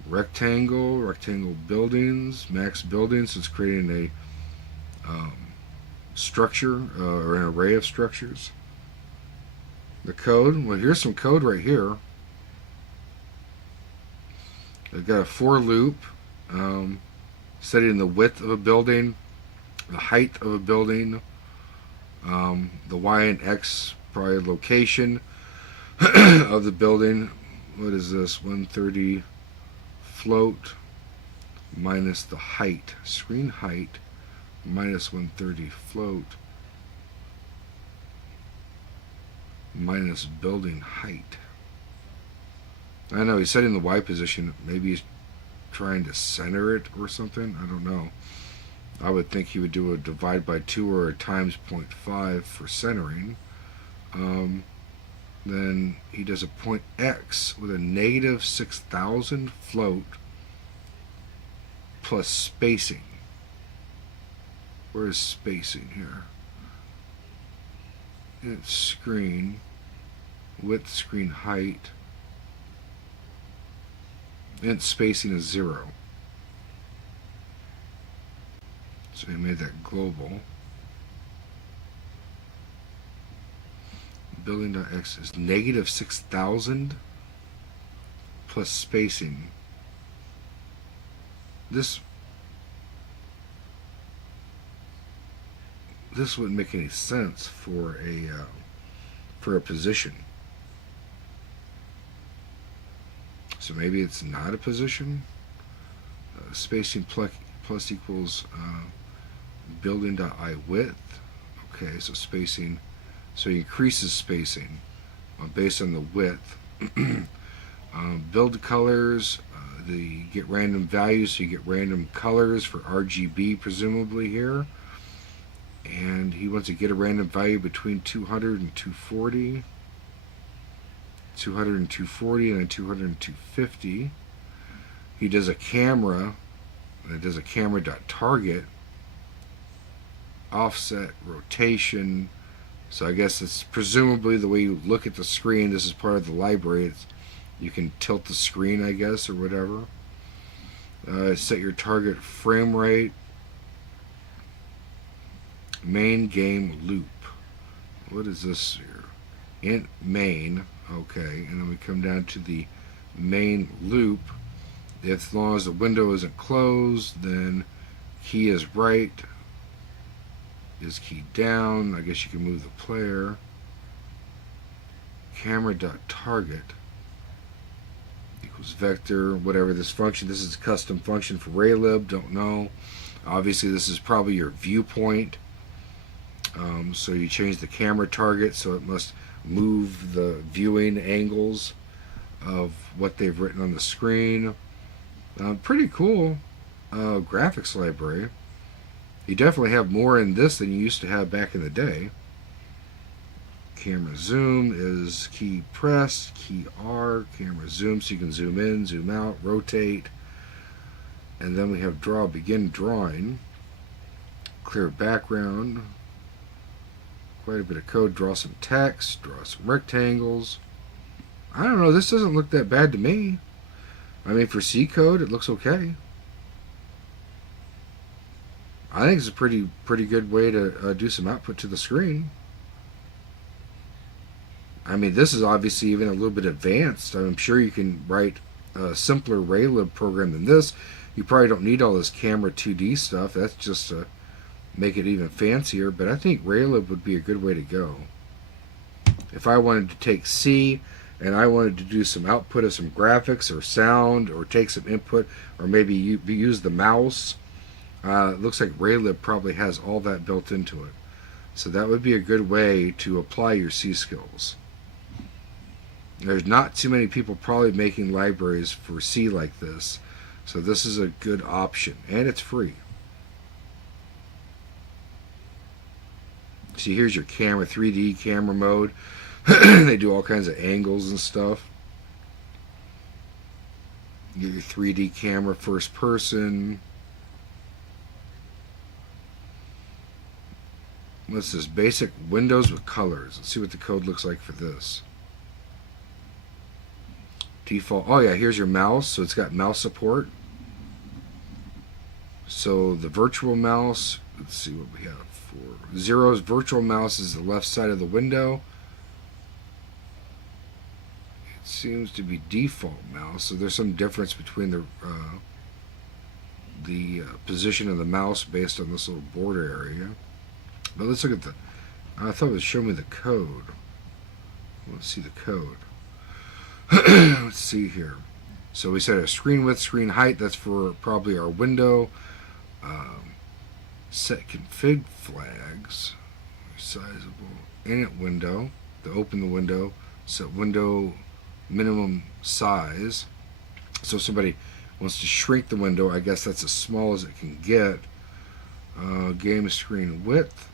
Rectangle buildings, max buildings. So it's creating a structure or an array of structures. The code. Well, here's some code right here. I've got a for loop setting the width of a building, the height of a building, the y and x probably location of the building. What is this? 130 float minus the height, screen height minus 130 float minus building height. I know he's setting the Y position. Maybe he's trying to center it or something. I don't know. I would think he would do a divide by 2 or a times 0.5 for centering. Then he does a point X with a negative 6,000 float plus spacing. Where is spacing here? It's screen, width, screen height, and spacing is 0. So he made that global. Building.x is negative 6,000 plus spacing. This wouldn't make any sense for a position. So maybe it's not a position. Spacing plus equals building.I width. Okay, so spacing. So he increases spacing based on the width. Build colors. You get random values, so you get random colors for RGB presumably here. And he wants to get a random value between 200 and 240. 200 and 240, and then 200 and 250. He does a camera. And it does a camera.target. Offset, rotation. So I guess it's presumably the way you look at the screen. This is part of the library. You can tilt the screen, I guess, or whatever. Set your target frame rate. Main game loop. What is this here? Int main. Okay, and then we come down to the main loop. As long as the window isn't closed, then key is right. Is key down. I guess you can move the player. Camera.target equals vector, whatever this function. This is a custom function for Raylib. Don't know. Obviously, this is probably your viewpoint. So you change the camera target so it must move the viewing angles of what they've written on the screen. Pretty cool graphics library. You definitely have more in this than you used to have back in the day. Camera zoom is key press, key R, camera zoom, so you can zoom in, zoom out, rotate. And then we have draw, begin drawing. Clear background. Quite a bit of code. Draw some text, draw some rectangles. I don't know, this doesn't look that bad to me. I mean, for C code, it looks okay. I think it's a pretty good way to do some output to the screen. I mean, this is obviously even a little bit advanced. I'm sure you can write a simpler Raylib program than this. You probably don't need all this camera 2D stuff. That's just to make it even fancier. But I think Raylib would be a good way to go. If I wanted to take C and I wanted to do some output of some graphics or sound, or take some input, or maybe use the mouse, it looks like Raylib probably has all that built into it. So that would be a good way to apply your C skills. There's not too many people probably making libraries for C like this, so this is a good option, and it's free. See, here's your camera, 3D camera mode. They do all kinds of angles and stuff. You get your 3D camera, first person. What's this? Basic windows with colors. Let's see what the code looks like for this. Default. Oh yeah, here's your mouse. So it's got mouse support. So the virtual mouse. Let's see what we have for zeros. Virtual mouse is the left side of the window. It seems to be default mouse. So there's some difference between the position of the mouse based on this little border area. But let's look at the. I thought it would show me the code. Let's see the code. Let's see here. So we set a screen width, screen height. That's for probably our window. Set config flags. Resizable. Init window. To open the window. Set window minimum size. So if somebody wants to shrink the window, I guess that's as small as it can get. Game screen width.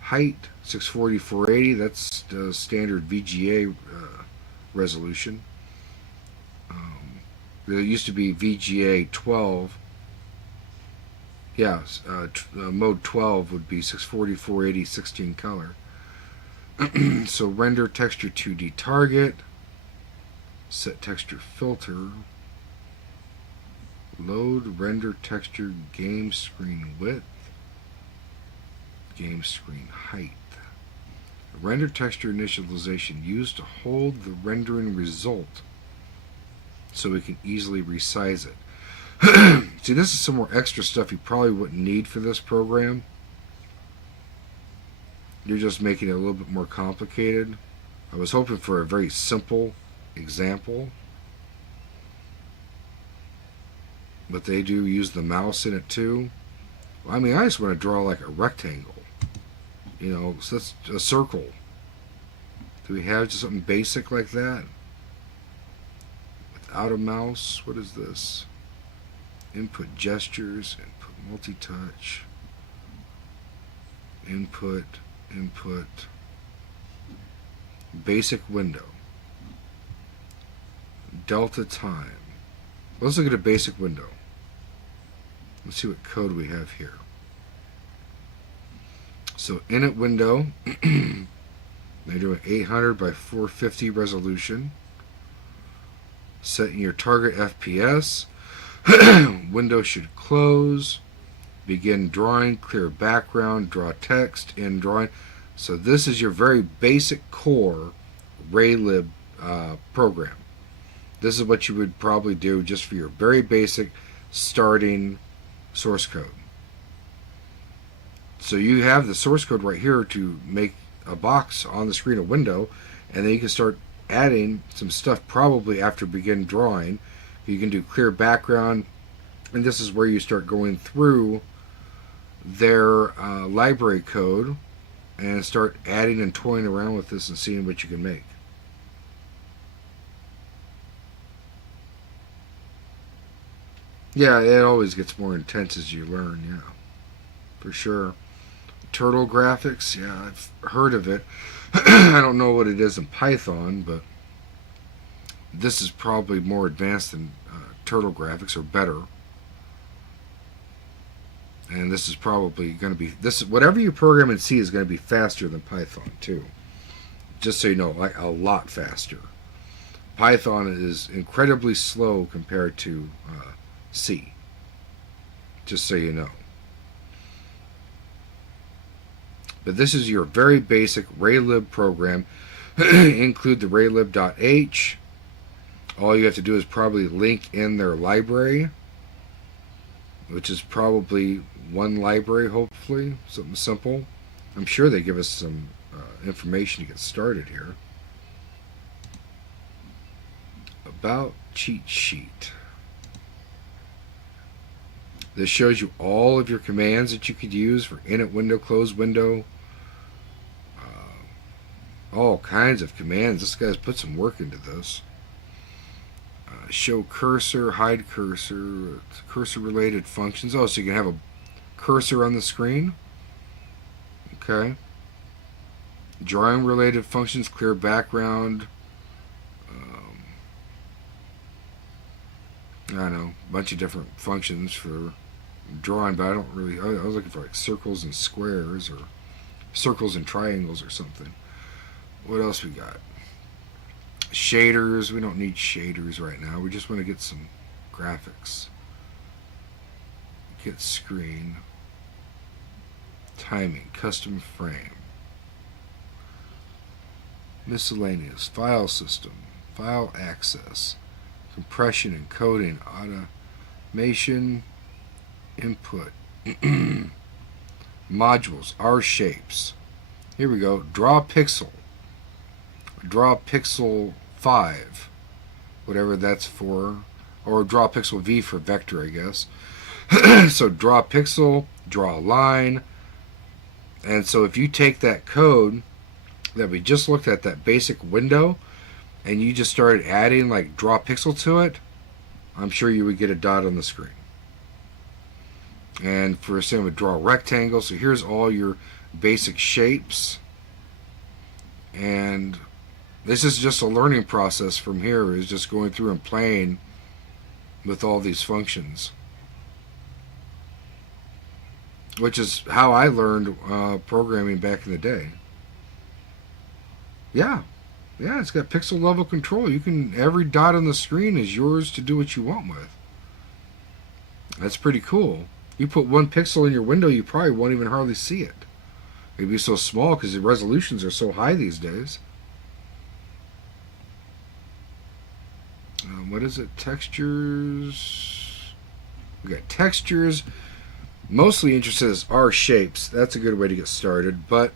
Height 640 480. That's the standard VGA resolution. There used to be VGA 12. Yeah, mode 12 would be 640 480 16 color. So render texture 2D target. Set texture filter. Load render texture game screen width. Game screen height. Render texture initialization used to hold the rendering result so we can easily resize it. See, this is some more extra stuff you probably wouldn't need for this program. You're just making it a little bit more complicated. I was hoping for a very simple example, but they do use the mouse in it too. I mean, I just want to draw like a rectangle. You know, so that's a circle. Do we have just something basic like that? Without a mouse? What is this? Input gestures, input multi-touch, input, basic window, delta time. Let's look at a basic window. Let's see what code we have here. So init window, they're doing 800 by 450 resolution. Setting your target FPS. Window should close. Begin drawing, clear background, draw text, end drawing. So this is your very basic core Raylib program. This is what you would probably do just for your very basic starting source code. So you have the source code right here to make a box on the screen, a window, and then you can start adding some stuff probably after begin drawing. You can do clear background, and this is where you start going through their library code and start adding and toying around with this and seeing what you can make. Yeah, it always gets more intense as you learn, yeah. for sure. Turtle graphics, yeah, I've heard of it. I don't know what it is in Python, but this is probably more advanced than Turtle graphics, or better. And this is probably going to be, whatever you program in C is going to be faster than Python too. Just so you know, like a lot faster. Python is incredibly slow compared to C. Just so you know. But this is your very basic raylib program. Include the raylib.h. All you have to do is probably link in their library, which is probably one library, hopefully. Something simple. I'm sure they give us some information to get started here. About cheat sheet. This shows you all of your commands that you could use for init window, close window, all kinds of commands. This guy's put some work into this. Show cursor, hide cursor, cursor related functions. Oh, so you can have a cursor on the screen. Okay. Drawing related functions, clear background. I don't know, a bunch of different functions for drawing, but I don't really, I was looking for like circles and squares, or circles and triangles or something. What else we got? Shaders. We don't need shaders right now. We just want to get some graphics. Get screen. Timing. Custom frame. Miscellaneous. File system. File access. Compression, encoding, automation, input. Modules. R shapes. Here we go. Draw pixel. Draw pixel 5, whatever that's for, or draw pixel V for vector, I guess. So draw pixel, draw a line, and so if you take that code that we just looked at, that basic window, and you just started adding like draw pixel to it, I'm sure you would get a dot on the screen. And for example, draw a rectangle. So here's all your basic shapes, and this is just a learning process from here, is just going through and playing with all these functions. Which is how I learned programming back in the day. Yeah, it's got pixel level control. You can, every dot on the screen is yours to do what you want with. That's pretty cool. You put one pixel in your window, you probably won't even hardly see it. It'd be so small because the resolutions are so high these days. What is it? Textures. We got textures. Mostly interested is R shapes. That's a good way to get started. But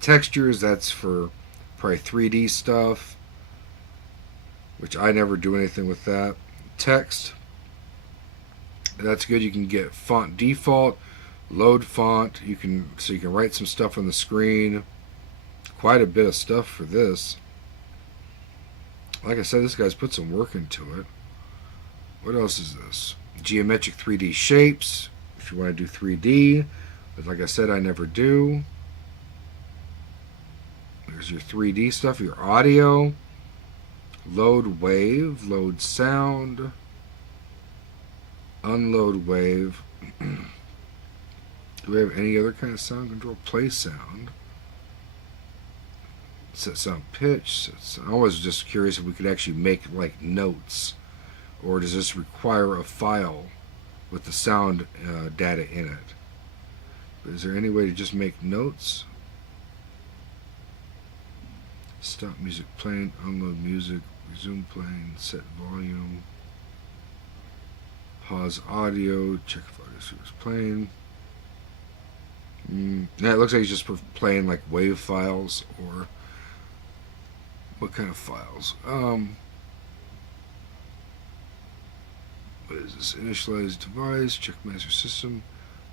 textures, that's for probably 3D stuff, which I never do anything with that. Text. That's good. You can get font default, load font. You can write some stuff on the screen. Quite a bit of stuff for this. Like I said, this guy's put some work into it. What else is this? Geometric 3D shapes, if you want to do 3D. But like I said, I never do. There's your 3D stuff, your audio. Load wave, load sound. Unload wave. Do we have any other kind of sound control? Play sound. Set sound pitch. I'm always just curious if we could actually make like notes, or does this require a file with the sound data in it? But is there any way to just make notes? Stop music playing, unload music, resume playing, set volume, pause audio, check if audio is playing. Yeah, it looks like he's just playing like WAV files, or what kind of files? What is this? Initialize device, check master system.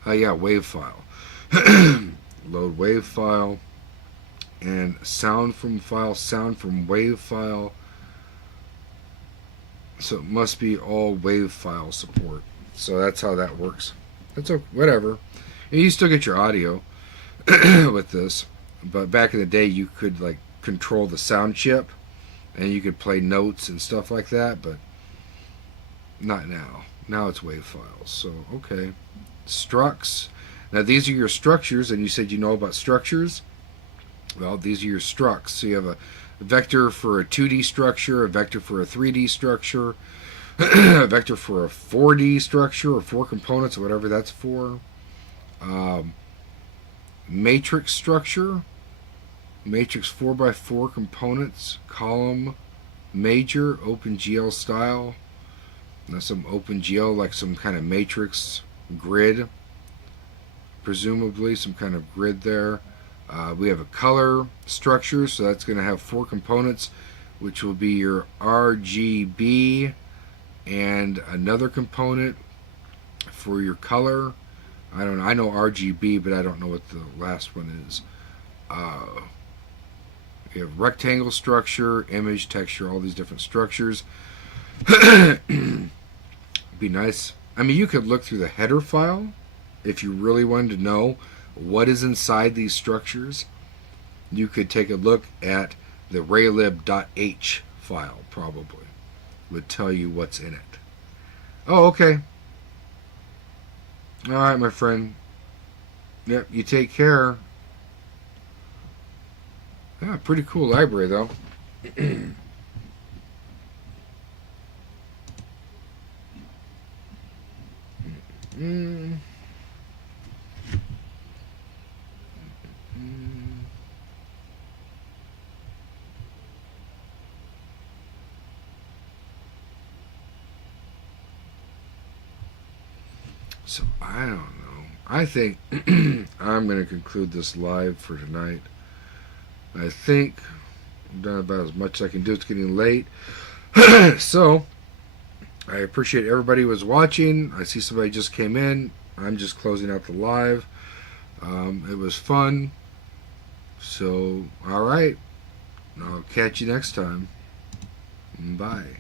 Yeah, WAV file. Load WAV file. And sound from file, sound from WAV file. So it must be all WAV file support. So that's how that works. That's okay, whatever. And you still get your audio with this, but back in the day you could like control the sound chip and you could play notes and stuff like that, but not now. Now it's WAV files. So okay, structs. Now these are your structures, and you said you know about structures. Well, these are your structs. So you have a vector for a 2D structure, a vector for a 3D structure, a vector for a 4D structure, or 4 components, or whatever that's for. Matrix structure, matrix 4x4 components, column, major, OpenGL style. Now some OpenGL, like some kind of matrix grid, presumably some kind of grid there. We have a color structure, so that's going to have 4 components, which will be your RGB and another component for your color. I don't know. I know RGB, but I don't know what the last one is. You have rectangle structure, image, texture, all these different structures. Be nice. I mean, you could look through the header file if you really wanted to know what is inside these structures. You could take a look at the raylib.h file, probably. Would tell you what's in it. Oh, okay. Alright, my friend. Yep, you take care. Yeah, pretty cool library, though. So, I don't know. I think I'm going to conclude this live for tonight. I think I've done about as much as I can do. It's getting late. So, I appreciate everybody who was watching. I see somebody just came in. I'm just closing out the live. It was fun. So, alright. I'll catch you next time. Bye.